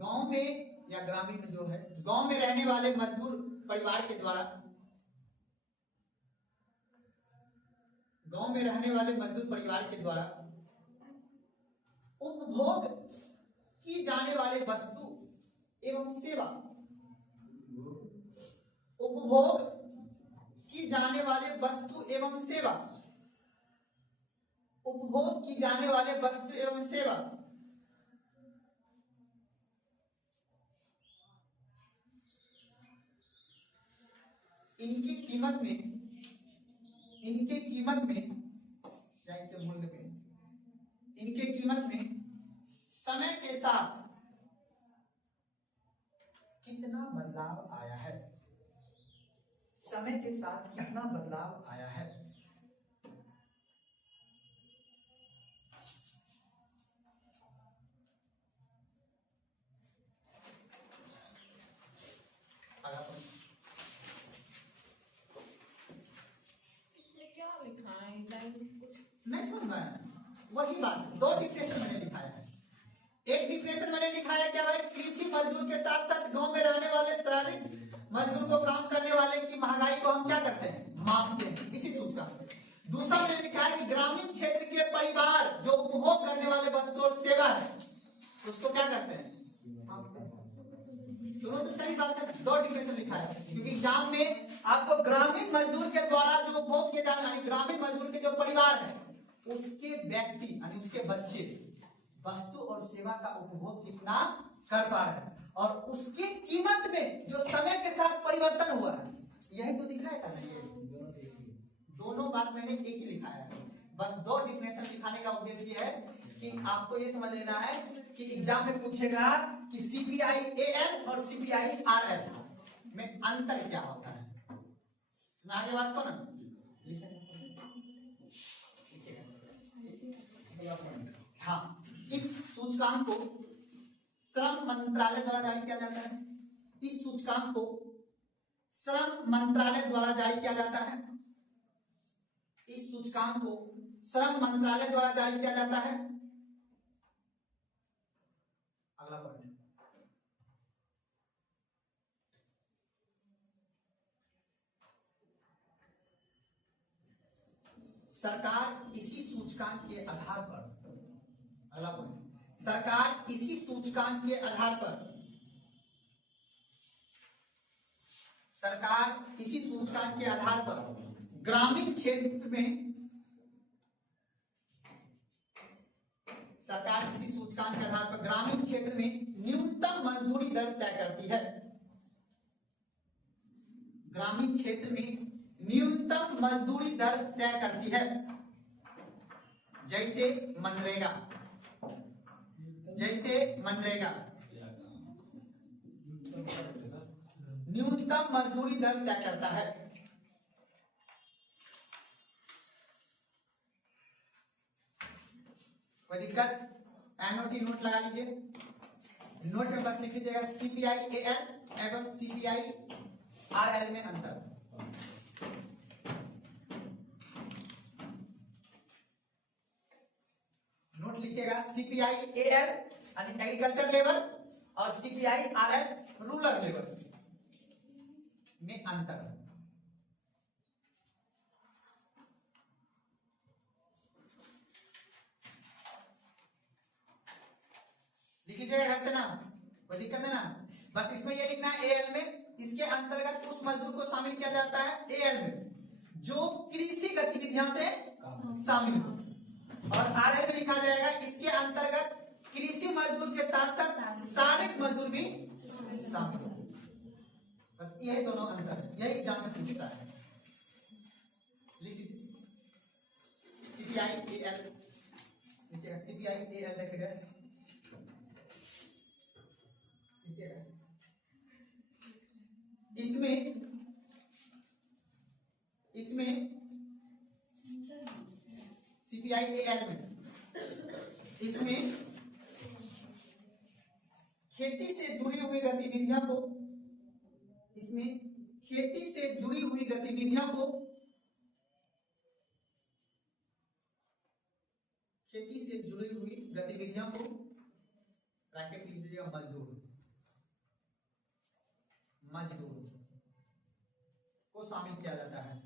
गांव में या ग्रामीण में जो है, गांव में रहने वाले मजदूर परिवार के द्वारा, गांव में रहने वाले मजदूर परिवार के द्वारा उपभोग की जाने वाले वस्तु एवं सेवा, उपभोग की जाने वाले वस्तु एवं सेवा, उपभोग की जाने वाले वस्तु एवं सेवा इनकी कीमत में या इनके मूल्य में, इनके कीमत में समय के साथ कितना बदलाव आया है, समय के साथ कितना बदलाव आया है। क्या लिखा है लाइन कुछ नहीं समझ में आया? वही बात, दो डिफिनेशन मैंने लिखाया है। एक डिफिनेशन मैंने लिखा है क्या भाई, कृषि मजदूर के साथ साथ गांव में रहने वाले शारीरिक मजदूर को काम करने वाले की महंगाई को हम क्या करते हैं, मापते हैं, इसी सूचकांक। दूसरा मैंने लिखा है कि ग्रामीण क्षेत्र के परिवार जो उपभोग करने वाले वस्तु और सेवा है उसको क्या करते हैं, सुनो तो सही बात है, दो डिफिनेशन लिखा है क्योंकि एग्जाम में आपको ग्रामीण मजदूर के द्वारा जो उपभोग किए जाने यानी ग्रामीण मजदूर के जो परिवार है उसके व्यक्ति यानी उसके बच्चे वस्तु और सेवा का उपभोग कितना कर पा रहे हैं और उसकी कीमत में जो समय के साथ परिवर्तन हुआ है, यही तो दिखाएगा ना। ये दोनों बात मैंने एक ही लिखा है, बस दो डिफिनेशन लिखाने का उद्देश्य है कि आपको ये समझ लेना है कि एग्जाम में पूछेगा कि सीपीआई एएल और सीपीआई आरएल में अंतर क्या होता है। सुना आगे बात को ना, हाँ, इस सूचकांक को श्रम मंत्रालय द्वारा जारी किया जाता है, इस सूचकांक को श्रम मंत्रालय द्वारा जारी किया जाता है, इस सूचकांक को श्रम मंत्रालय द्वारा जारी किया जाता है। अगला पॉइंट, सरकार इसी सूचकांक के आधार पर, अगला पॉइंट, सरकार इसी सूचकांक के आधार पर, सरकार इसी सूचकांक के आधार पर ग्रामीण क्षेत्र में, सरकार इसी सूचकांक के आधार पर ग्रामीण क्षेत्र में न्यूनतम मजदूरी दर तय करती है, ग्रामीण क्षेत्र में न्यूनतम मजदूरी दर तय करती है, जैसे मनरेगा, जैसे मनरेगा न्यूनतम मजदूरी दर तय करता है। कोई दिक्कत? एनओटी नोट लगा लीजिए, नोट में बस लिख लीजिएगा सीपीआई एएल एवं सीपीआई आरएल में अंतर। नोट लिखिएगा सीपीआई एएल यानी एग्रीकल्चर लेबर और सीपीआई आरएल रूरल लेबर में अंतर। लिख लीजिएगा घर से ना, कोई दिक्कत है ना। बस इसमें ये लिखना है एएल में, इसके अंतर्गत उस मजदूर को शामिल किया जाता है एएल में जो कृषि गतिविधियों से शामिल हो, और आरएल में लिखा जाएगा इसके अंतर्गत कृषि मजदूर के साथ साथ शारीरिक मजदूर भी शामिल हो। बस यही दोनों अंतर, यही एग्जाम में पूछता है। सीपीआई एएल लिखिएगा, सीपीआई एएल लिखिएगा, इसमें सीपीआई एएल में इसमें खेती से जुड़ी हुई गतिविधियों को, इसमें खेती से जुड़ी हुई गतिविधियों को, खेती से जुड़ी हुई गतिविधियों को ब्रैकेट लिख दीजिएगा मजदूर, मजदूर को शामिल किया जाता है।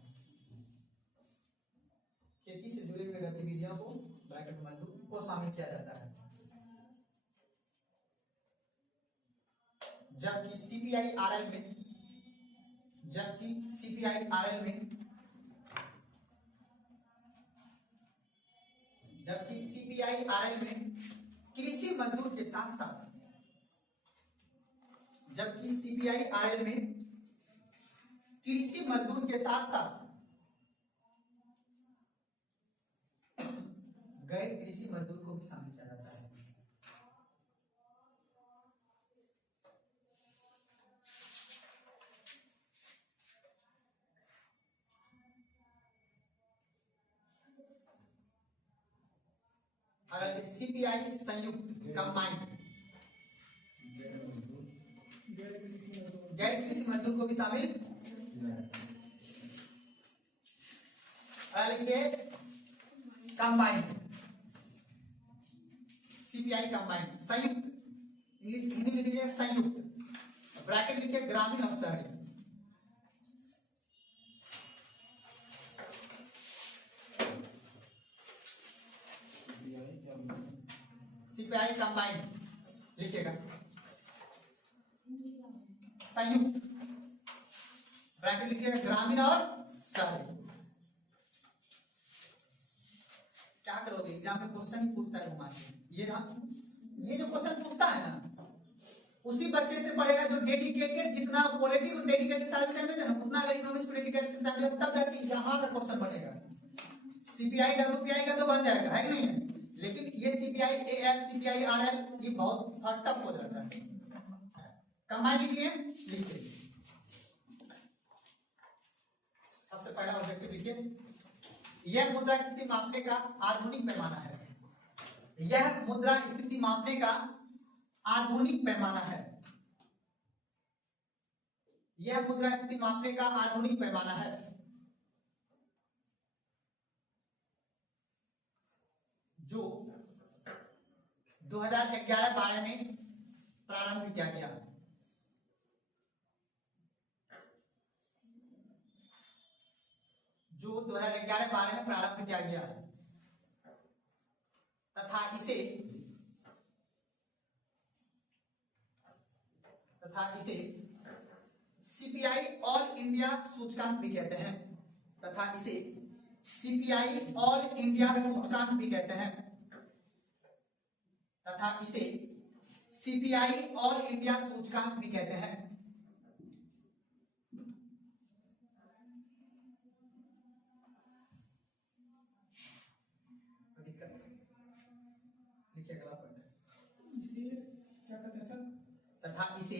खेती से जुड़ी हुई गतिविधियों को ब्रैकेट मजदूर को शामिल किया जाता है। जबकि सीपीआई आरएल में, जबकि सीपीआई आरएल में, जबकि सीपीआई आरएल में कृषि मजदूर के साथ साथ, जबकि सीपीआई आरएल में कृषि मजदूर के साथ साथ गैर कृषि मजदूर को भी शामिल किया जाता है। और सीपीआई संयुक्त कंबाइंड, गैर कृषि मजदूर को भी शामिल। और लिखिए कंबाइंड, सीपीआई कंबाइंड संयुक्त, इंग्लिश हिंदी में लिखिए संयुक्त, ब्रैकेट लिखिए ग्रामीण और शहरी। सीपीआई कंबाइंड लिखिएगा संयुक्त, ब्रैकेट लिखिएगा ग्रामीण और शहरी। क्या करोगे एग्जाम में क्वेश्चन ही पूछता है घुमा के, ये जो क्वेश्चन पूछता है ना उसी बच्चे से पढ़ेगा जो डेडिकेटेड, जितना पॉलिटी को डेडिकेटेड साथ में देते ना उतना अगर इकोनॉमिक्स को डेडिकेटेड से जाएगा तब जाके यहाँ का क्वेश्चन बनेगा। सीपीआई डब्ल्यूपीआई का तो बन जाएगा है कि नहीं है, लेकिन ये सीपीआई एएल सीपीआई आरएल ये बहुत टफ हो जाता है। कंबाइंड लिखिए, लिखिए सबसे पहला ऑब्जेक्टिव लिखिए, यह मुद्रा स्थिति मापने का आधुनिक पैमाना है। यह मुद्रा स्थिति मापने का आधुनिक पैमाना है। यह मुद्रा स्थिति मापने का आधुनिक पैमाना है जो 2011-12 में प्रारंभ किया गया। जो 2011-12 में प्रारंभ किया गया तथा इसे सीपीआई ऑल इंडिया सूचकांक भी कहते हैं, तथा इसे सीपीआई ऑल इंडिया सूचकांक भी कहते हैं, तथा इसे सीपीआई ऑल इंडिया सूचकांक भी कहते हैं। इसे क्या कहते हैं सर? तथा इसे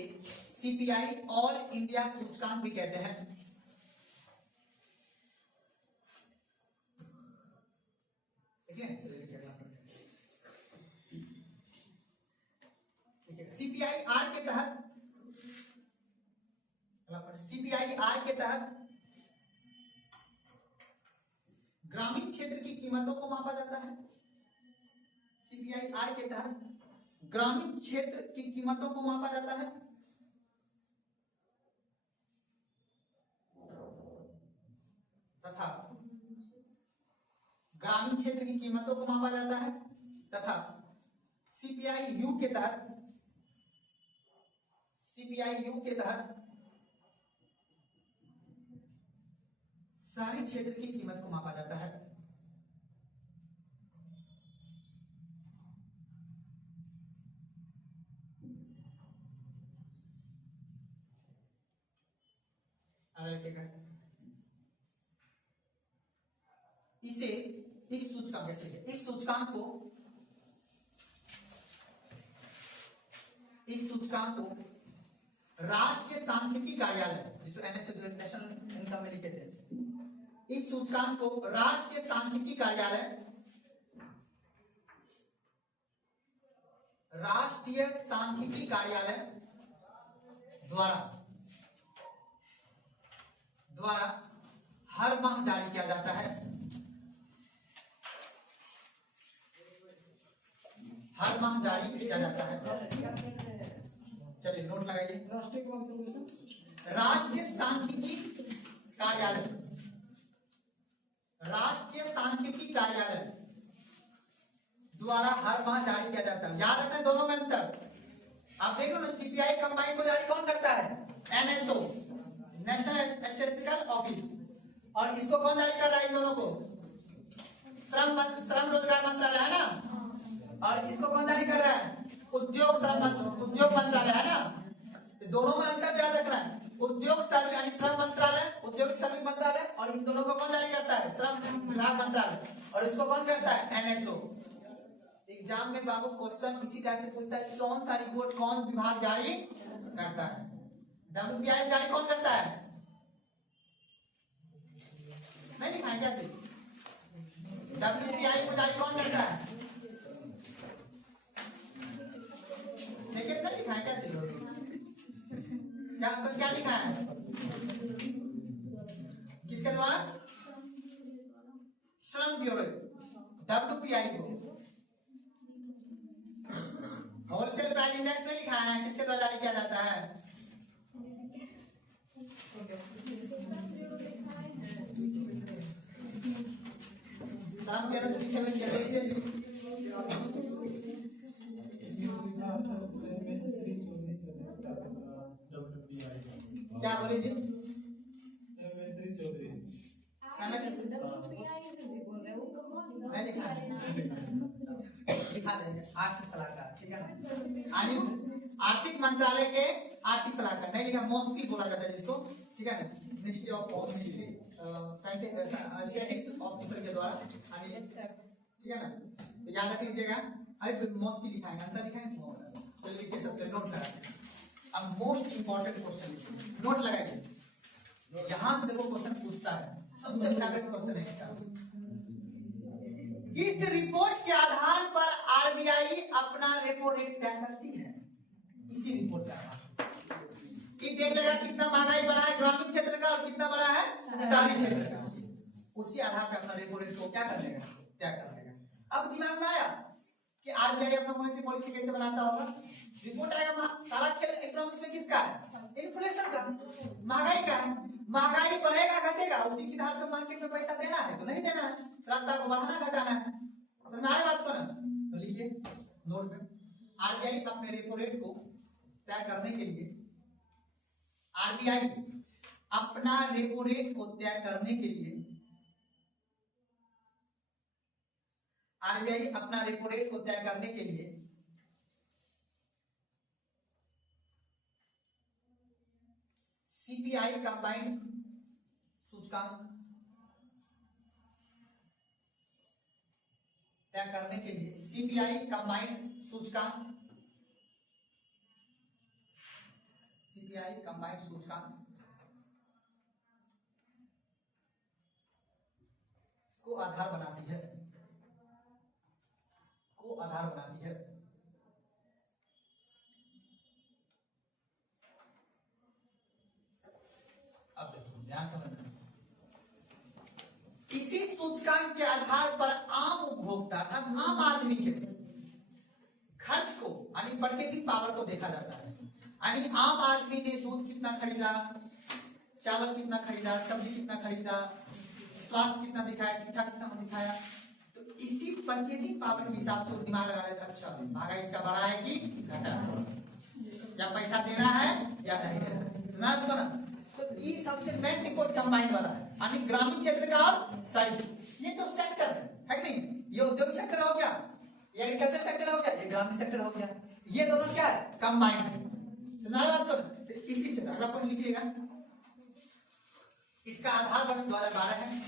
सीपीआई ऑल इंडिया सूचकांक भी कहते हैं। ठीक है, सीपीआई आर के तहत ग्रामीण क्षेत्र की कीमतों को मापा जाता है। सीपीआई आर के तहत ग्रामीण क्षेत्र की कीमतों को मापा जाता है तथा ग्रामीण क्षेत्र की कीमतों को मापा जाता है तथा सीपीआई यू के तहत शहरी क्षेत्र की कीमत को मापा जाता है। इसे इस सूचकांक को राष्ट्रीय सांख्यिकी कार्यालय, जिसको नेशनल इनकम में लिखे थे, इस सूचकांक को राष्ट्रीय सांख्यिकी कार्यालय द्वारा हर माह जारी किया जाता है। हर माह जारी किया जाता है। चलिए नोट लगाइए। राष्ट्रीय सांख्यिकी कार्यालय द्वारा हर माह जारी किया जाता है। याद रखना दोनों में अंतर। आप देख लो ना, सीपीआई कंबाइंड को जारी कौन करता है? NSO, national statistical office. और इसको कौन जारी कर रहा है? इन दोनों को श्रम रोजगार मंत्रालय है ना, और इसको कौन जारी कर रहा है? उद्योग मंत्रालय है ना। तो दोनों में अंतर याद रखना है। उद्योग श्रम यानी श्रम मंत्रालय, औद्योगिक श्रमिक मंत्रालय, और इन दोनों को कौन जारी करता है? श्रम विभाग मंत्रालय। और इसको कौन करता है? एनएसओ। एग्जाम में बाबू क्वेश्चन इसी टाइप से पूछता है, कौन सा रिपोर्ट कौन विभाग जारी करता है? डब्ल्यूपीआई जारी कौन करता है? नहीं लिखाएंगे क्या? डब्ल्यूपीआई को जारी कौन करता है? क्या लिखा है किसके द्वारा? श्रम ब्यूरो WPI को। होलसेल प्राइस इंडेक्स नहीं लिखा है, किसके द्वारा जारी किया जाता है? श्रम ब्यूरो से लिखे हुए क्या बोले जी? लिखा देंगे आर्थिक सलाहकार, ठीक है ना? आर्थिक मंत्रालय के आर्थिक सलाहकार नहीं लिखा, मोस्टली बोला जाता है जिसको, ठीक है ना? Ministry of ministry statistics officer के द्वारा, ठीक है ना? तो याद रख लीजिएगा। अभी मोस्टली लिखाएंगे, अंतर लिखाएंगे तो लिख के सब नोट लगाएंगे। अब मोस्ट इंपॉर्टेंट क्वेश्चन नोट लगाइए, यहां से देखो क्वेश्चन पूछता है, सबसे फेवरेट क्वेश्चन है इसका। इस रिपोर्ट के आधार पर आरबीआई अपना रेपो रेट तय करती है। इसी रिपोर्ट के आधार कि देख लेगा कितना महंगाई बढ़ा है ग्रामीण क्षेत्र का और कितना बढ़ा है शहरी क्षेत्र का, उसी आधार पर अपना रेपो रेट को क्या कर लेगा, तय कर लेगा। अब दिमाग में आया कि आरबीआई अपना मॉनेटरी पॉलिसी कैसे बनाता होगा? रिपोर्ट आएगा, सारा खेल इकोनॉमिक्स में किसका है? इन्फ्लेशन का, महंगाई का है। महंगाई बढ़ेगा घटेगा, उसी के आधार पर मार्केट में पैसा देना है तो नहीं देना है, श्रद्धा को बढ़ाना घटाना है। समझ में आए बात को ना? तो लिखिए नोट में, आरबीआई अपने रेपो रेट को तय करने के लिए, आरबीआई अपना रेपो रेट को तय करने के लिए, आरबीआई अपना रेपो रेट को तय करने के लिए सीपीआई कंबाइंड सूचकांक तय करने के लिए, सीपीआई कंबाइंड सूचकांक, सीपीआई कंबाइंड सूचकांक को आधार बनाती है, को आधार बनाती है। अब देखो ध्यान समझना, इसी सूचकांक के आधार पर आम उपभोक्ता अर्थात आम आदमी के खर्च को यानी परचेजिंग पावर को देखा जाता है। यानी आम आदमी ने दूध कितना खरीदा, चावल कितना खरीदा, सब्जी कितना खरीदा, स्वास्थ्य कितना दिखाया, शिक्षा कितना दिखाया, तो इसी परचेजिंग पावर के हिसाब से दिमाग लगा लेता, अच्छा महंगाई इसका बढ़ा है कि घटा है, या पैसा देना है या नहीं देना है। सुना तो ना? तो ये सबसे मेन रिपोर्ट कंबाइंड वाला है, यानी ग्रामीण क्षेत्र का और शहरी। ये तो सेक्टर है कि नहीं? ये उद्योग सेक्टर हो गया, ये एग्रीकल्चर सेक्टर हो गया, ये ग्रामीण सेक्टर हो गया, ये दोनों क्या है? कंबाइंड है। सुना बात को? इसी से अगला पॉइंट लिखिएगा, इसका आधार वर्ष 2012 है,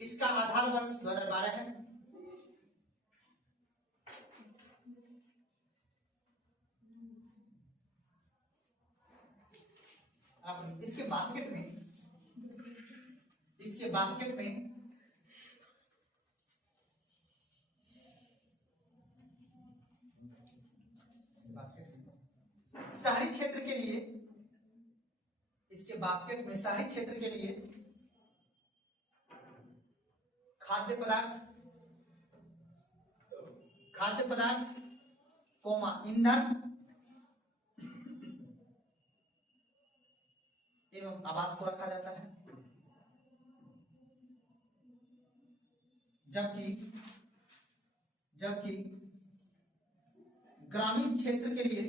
इसका आधार वर्ष 2012 है। इसके बास्केट में, इसके बास्केट में शहरी क्षेत्र के लिए, इसके बास्केट में शहरी क्षेत्र के लिए खाद्य पदार्थ कोमा ईंधन एवं आवास को रखा जाता है, जबकि ग्रामीण क्षेत्र के लिए,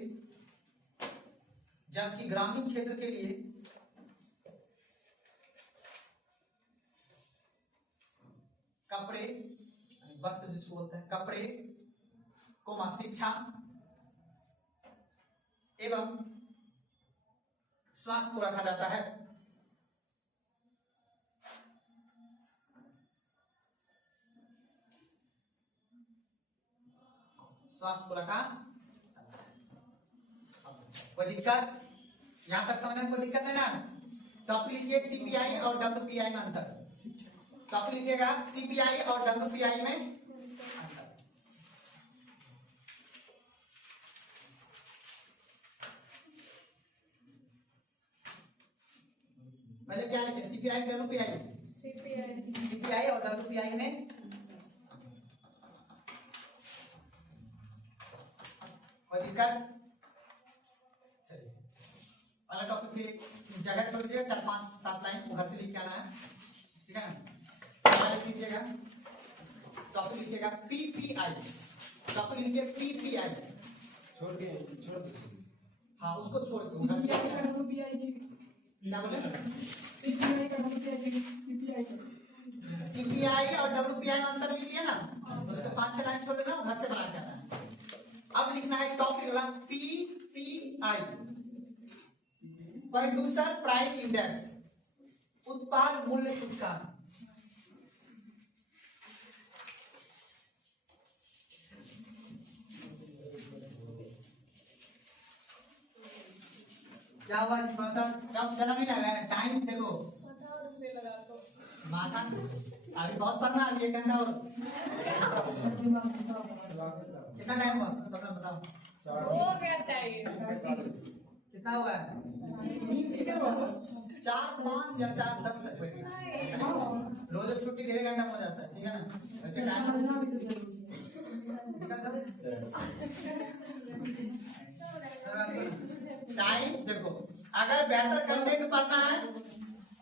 कपड़े वस्त्र जिसको बोलते हैं, कपड़े कोमा शिक्षा एवं स्वास्थ्य को रखा जाता है। स्वास्थ्य को रखा, कोई दिक्कत? यहां तक समझने में कोई दिक्कत है ना? टॉपिक लिखिए सीपीआई और डब्ल्यूपीआई में अंतर। टॉपिक लिखिएगा सीपीआई और डब्ल्यूपीआई में अंतर। पहले क्या लिखे सीपीआई डब्ल्यूपीआई सीपीआई और डब्ल्यूपीआई में कोई दिक्कत? चलिए अगला टॉपिक फिर जगह छोड़ दीजिएगा 4-5-7 लाइन घर से लिख के आना है, ठीक है ना? क्या लिख लीजिएगा? टॉपिक लिखिएगा पीपीआई, टॉपिक लिखिए पीपीआई, छोड़ दीजिए। हाँ उसको छोड़ दो घर से सीपीआई लिखिएगा। का डब्ल्यूपीआई की क्या बोले? सीपीआई का डब्ल्यूपीआई की सीपीआई का सीपीआई और डब्ल्यूपीआई में अंतर लिख लिया ना, तो 5-6 लाइन छोड़ देना, घर से बना के आना है। अब लिखना है टॉपिक वाला पीपीआई, प्रोड्यूसर प्राइस इंडेक्स, उत्पाद मूल्य सूचकांक। क्या हुआ कब जला नहीं लगा है? टाइम देखो माथा अभी बहुत पढ़ना, अभी 1 घंटा और कितना टाइम हुआ सब लोग बताओ हो गया टाइम। कितना हुआ है? 4-5 या 4-10 तक बैठना, रोज छुट्टी 1.5 घंटा में हो जाता है, ठीक है ना? वैसे टाइम देखो, अगर बेहतर कंटेंट पढ़ना है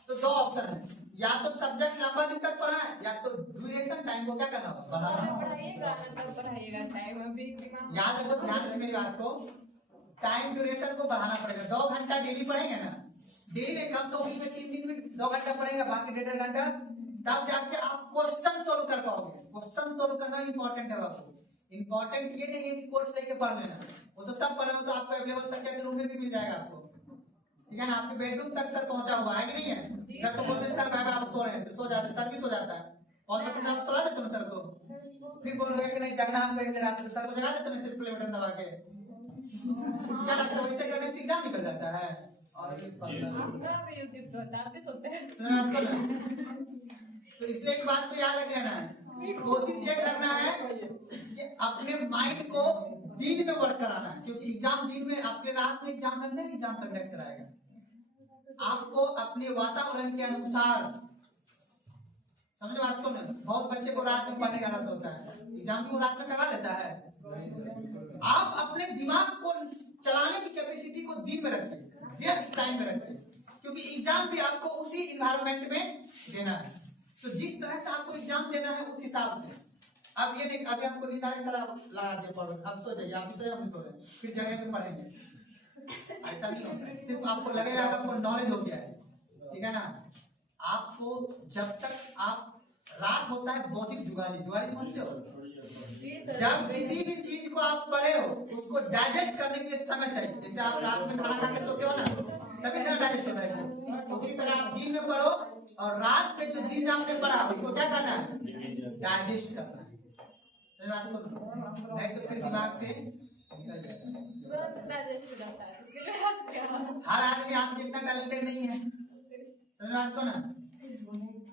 तो 2 ऑप्शन है, या तो सब्जेक्ट लंबा दिन तक पढ़ा है या तो ड्यूरेशन टाइम को क्या करना होगा बढ़ाना। पढ़ाइएगा ना तब पढ़ाइएगा, टाइम अभी दिमाग याद रखो ध्यान से मेरी बात को, टाइम ड्यूरेशन को बढ़ाना पड़ेगा। 2 घंटा डेली पढ़ेंगे ना, डेली में कम तो वीक में 3 दिन में 2 घंटा पढ़ेगा, बाकी 1.5 घंटा, तब जाके आप क्वेश्चन सोल्व कर पाओगे। क्वेश्चन सोल्व करना इंपॉर्टेंट है बाबू, इंपॉर्टेंट ये नहीं है कि कोर्स लेके पढ़ लेना, वो तो सब पढ़े हो तो आपको अवेलेबल तक के रूम में भी मिल जाएगा आपको, ठीक है ना? आपके बेडरूम तक सर पहुंचा हुआ है कि नहीं है? सर को बोलते सर मैं आप सो रहे हैं, तो सो जाते, सर भी सो जाता है, और मतलब आप सुला देते हो सर को, फिर बोल रहे कि नहीं जगना हमको एक देर आते, तो सर को जगा देते ना सिर्फ प्ले बटन दबा के। क्या लगता है वैसे करने से एग्जाम निकल जाता है? और इस बात आपका भी यूट्यूब पे बताते सोते हैं। तो इसलिए एक बात को याद रख लेना है कि कोशिश ये करना है कि अपने माइंड को दिन में वर्क कराना है, क्योंकि एग्जाम दिन में आपके रात में एग्जाम करना है, एग्जाम कंडक्ट कराएगा। आपको अपने वातावरण के अनुसार समझ बात को ना, बहुत बच्चे को रात में पढ़ने का आदत होता है, एग्जाम को रात में करा लेता है। आप अपने दिमाग को चलाने की कैपेसिटी को दिन में रखें, व्यस्त टाइम में रखें, क्योंकि एग्जाम भी आपको उसी इन्वायरमेंट में देना है। तो जिस तरह से आपको एग्जाम देना है उस हिसाब से। अब ये देख, अभी आपको नींद आ रही, सर लगा दिया पढ़ो, अब सो जाइए, आप सो हम सो रहे, फिर जगह पे पढ़ेंगे, ऐसा नहीं होता है। सिर्फ आपको लगेगा आपको नॉलेज हो गया है, ठीक है ना? आपको जब तक आप रात होता है बौद्धिक जुगाली, जुगाली समझते हो? जब किसी भी चीज को आप पढ़े हो उसको डाइजेस्ट करने के लिए समय चाहिए। जैसे आप रात में खाना खा के सोते हो ना, तभी खाना डाइजेस्ट होता है, उसी तरह आप दिन में पढ़ो और रात में जो दिन आपने पढ़ा उसको क्या करना है? डाइजेस्ट करना है। समझ बात को? नहीं तो फिर दिमाग से निकल जाता है। तुरंत डाइजेस्ट हो जाता है, उसके लिए आप क्या? हर आदमी आप जितना टैलेंटेड नहीं है, समझ बात को ना?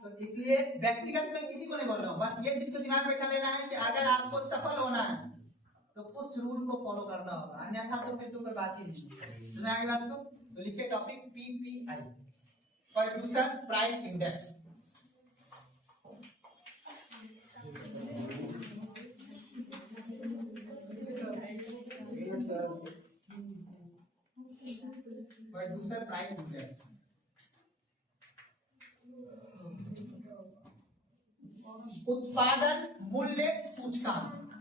तो इसलिए व्यक्तिगत में किसी को नहीं बोल रहा हूँ, बस ये चीज को दिमाग में बैठा लेना है कि अगर आपको सफल होना है तो कुछ रूल को फॉलो करना होगा, अन्यथा तो फिर तो कोई बात ही नहीं। सुना आगे बात को? तो लिखिए topic PPI, producer price index. Producer price index उत्पादन मूल्य सूचकांक,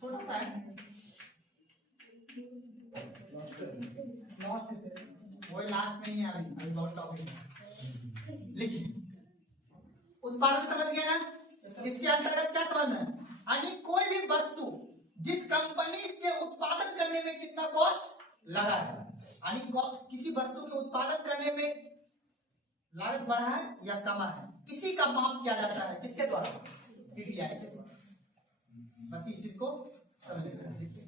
छोटा सा है, लास्ट से वो लास्ट में ही है, अभी बहुत टॉपिक है। लिखिए उत्पादन समझ गए ना? इसके अंतर्गत क्या समझना है? यानी कोई भी वस्तु जिस कंपनी के उत्पादन करने में कितना कॉस्ट लगा है, यानी किसी वस्तु के उत्पादन करने में लागत बढ़ा है या कमा है, इसी का माप किया जाता है किसके द्वारा? पीपीआई के द्वारा। बस इस चीज को समझ लीजिए।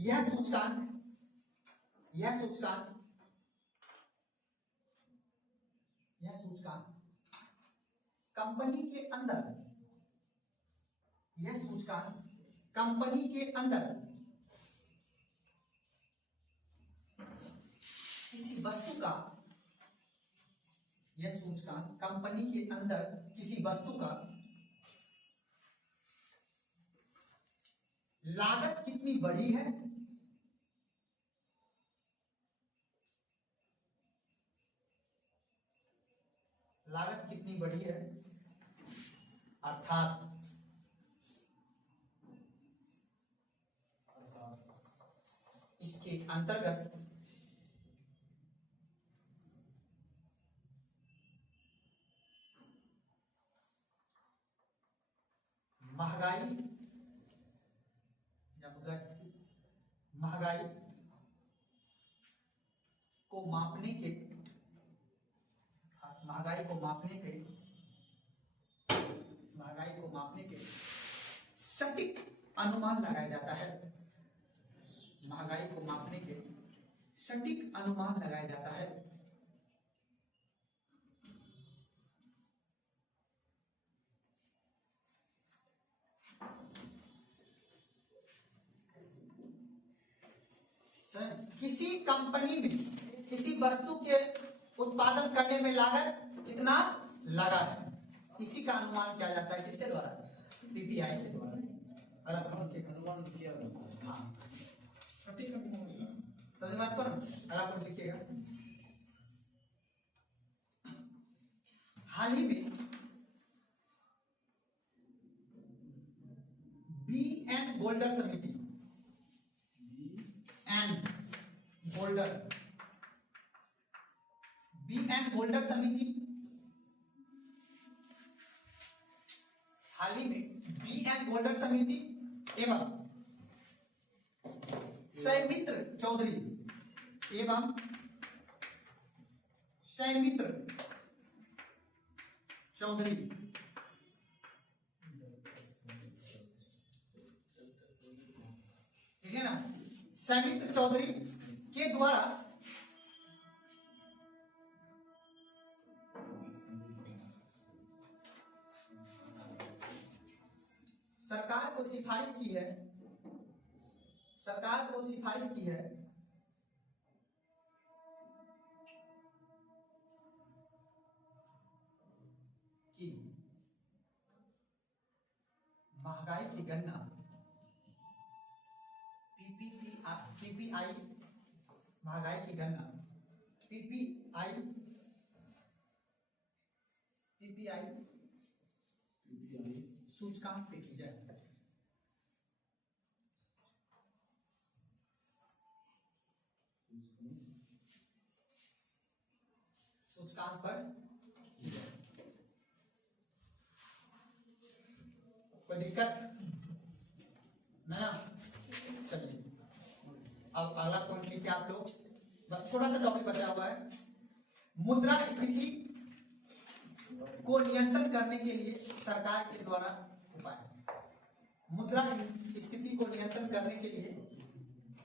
यह सूचकांक कंपनी के अंदर, यह सूचकांक कंपनी के अंदर किसी वस्तु का, यह सूचकांक कंपनी के अंदर किसी वस्तु का लागत कितनी बढ़ी है, लागत कितनी बढ़ी है, अर्थात इसके अंतर्गत महंगाई या मुद्रास्फीति, महंगाई को मापने के, महंगाई को मापने के, महंगाई को मापने के सटीक अनुमान लगाया जाता है, महंगाई को मापने के सटीक अनुमान लगाया जाता है। किसी कंपनी में किसी वस्तु के उत्पादन करने में लागत कितना लगा है, इसी का अनुमान किया जाता है किसके द्वारा, पीपीआई के द्वारा। अनुमान किया जाता है। हाँ, सटीक अनुमान। समझ बात पर आप लोग लिखिएगा। हाल ही में बी एंड गोल्डर समिति, एंड गोल्डर, बी एंड गोल्डर समिति, हाल ही में बी एंड गोल्डर समिति एवं सौमित्र चौधरी एवं सौमित्र चौधरी ठीक है ना, सौमित्र चौधरी के द्वारा सरकार को सिफारिश की है, सरकार को सिफारिश की है कि महंगाई की गणना पीपीआई, महंगाई की गणना पीपीआई सूचकांक पे की जाए। सूचकांक पर कोई दिक्कत ना? चलिए अब अगला पॉइंट लिखिए आप लोग, बस छोटा सा टॉपिक बचा हुआ है। मुद्रा स्थिति को नियंत्रण करने के लिए सरकार के द्वारा उपाय, मुद्रा स्थिति को नियंत्रण करने के लिए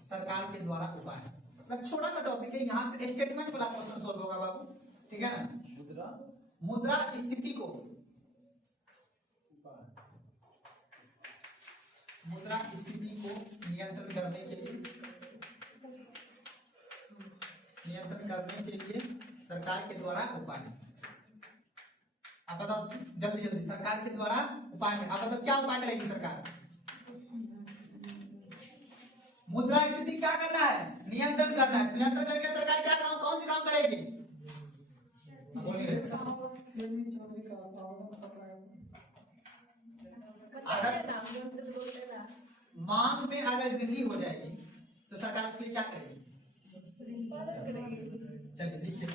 सरकार के द्वारा उपाय। बस छोटा सा टॉपिक है, यहाँ से स्टेटमेंट वाला क्वेश्चन सोल्व होगा बाबू, ठीक है ना। मुद्रा स्थिति को, मुद्रा स्थिति को नियंत्रण करने के लिए, नियंत्रण करने के लिए सरकार के द्वारा उपाय। आप बताओ जल्दी जल्दी, सरकार के द्वारा उपाय में आप बताओ क्या उपाय करेगी सरकार? मुद्रा स्थिति क्या करना है? नियंत्रण करना है। नियंत्रण करके सरकार क्या काम, कौन से काम करेगी? अगर मांग में अगर वृद्धि हो जाएगी तो सरकार उसके लिए क्या करेगी? चलिए देखिए,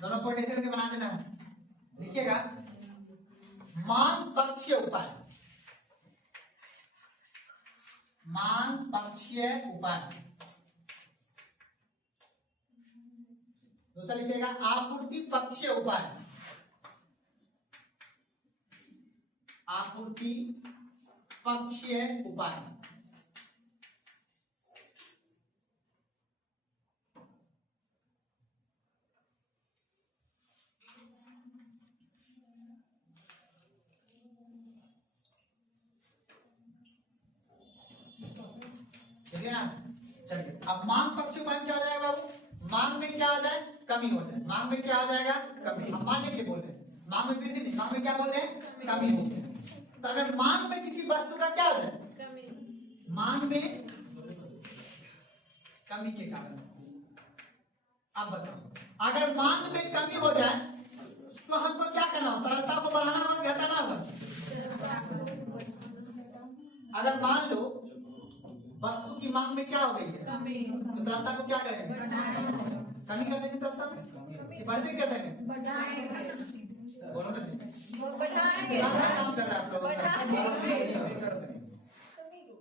दोनों कोटेशन के बना देना, लिखिएगा। मांग पक्षीय उपाय, मांग पक्षीय उपाय। दूसरा लिखिएगा आपूर्ति पक्षीय उपाय, आपूर्ति पक्षीय उपाय। ठीक है ना? चलिए अब मांग पक्ष उपाय क्या हो जाएगा बाबू? मांग में क्या हो जाए? कमी हो जाए। मांग में क्या हो जाएगा? कमी। हम मांग के लिए बोल रहे हैं, मांग में वृद्धि नहीं, मांग में क्या बोल रहे हैं? कमी हो जाए। तो अगर मांग में किसी वस्तु का क्या हो जाए? कमी। मांग में कमी के कारण। अब बताओ, अगर मांग में कमी हो जाए तो हमको क्या करना हो? तरलता को बढ़ाना होगा, घटाना होगा? अगर मान लो वस्तु की मांग में क्या हो गई है? कमी। तो तरलता को क्या करेंगे? बढ़ाएंगे। कमी कर देंगे तरलता में, बढ़ते क्या देंगे? बढ़ाएंगे। बोलो ना जी। वो बढ़ाएंगे। क्या काम कर रहे हैं आप लोग? बढ़ाएंगे।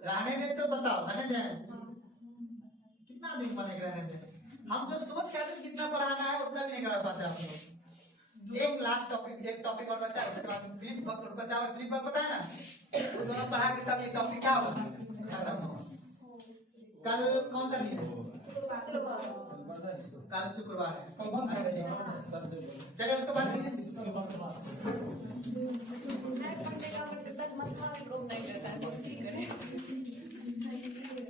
रहने दे तो बताओ, रहने दे। कितना दिन बनेगा रहने दे? हम जो सोच के आते कितना पढ़ाना है उतना भी नहीं करा पाते आप लोग। एक लास्ट टॉपिक, एक टॉपिक और बचा है, उसके बाद फ्लिप वर्क बचा हुआ। फ्लिप वर्क पता है ना? वो दोनों पढ़ा के तब ये टॉपिक क्या होगा? खत्म होगा। कल कौन सा दिन है? कल शुक्रवार है। अच्छा, चलिए उसके बाद कीजिए। नहीं, घंटे का तक मत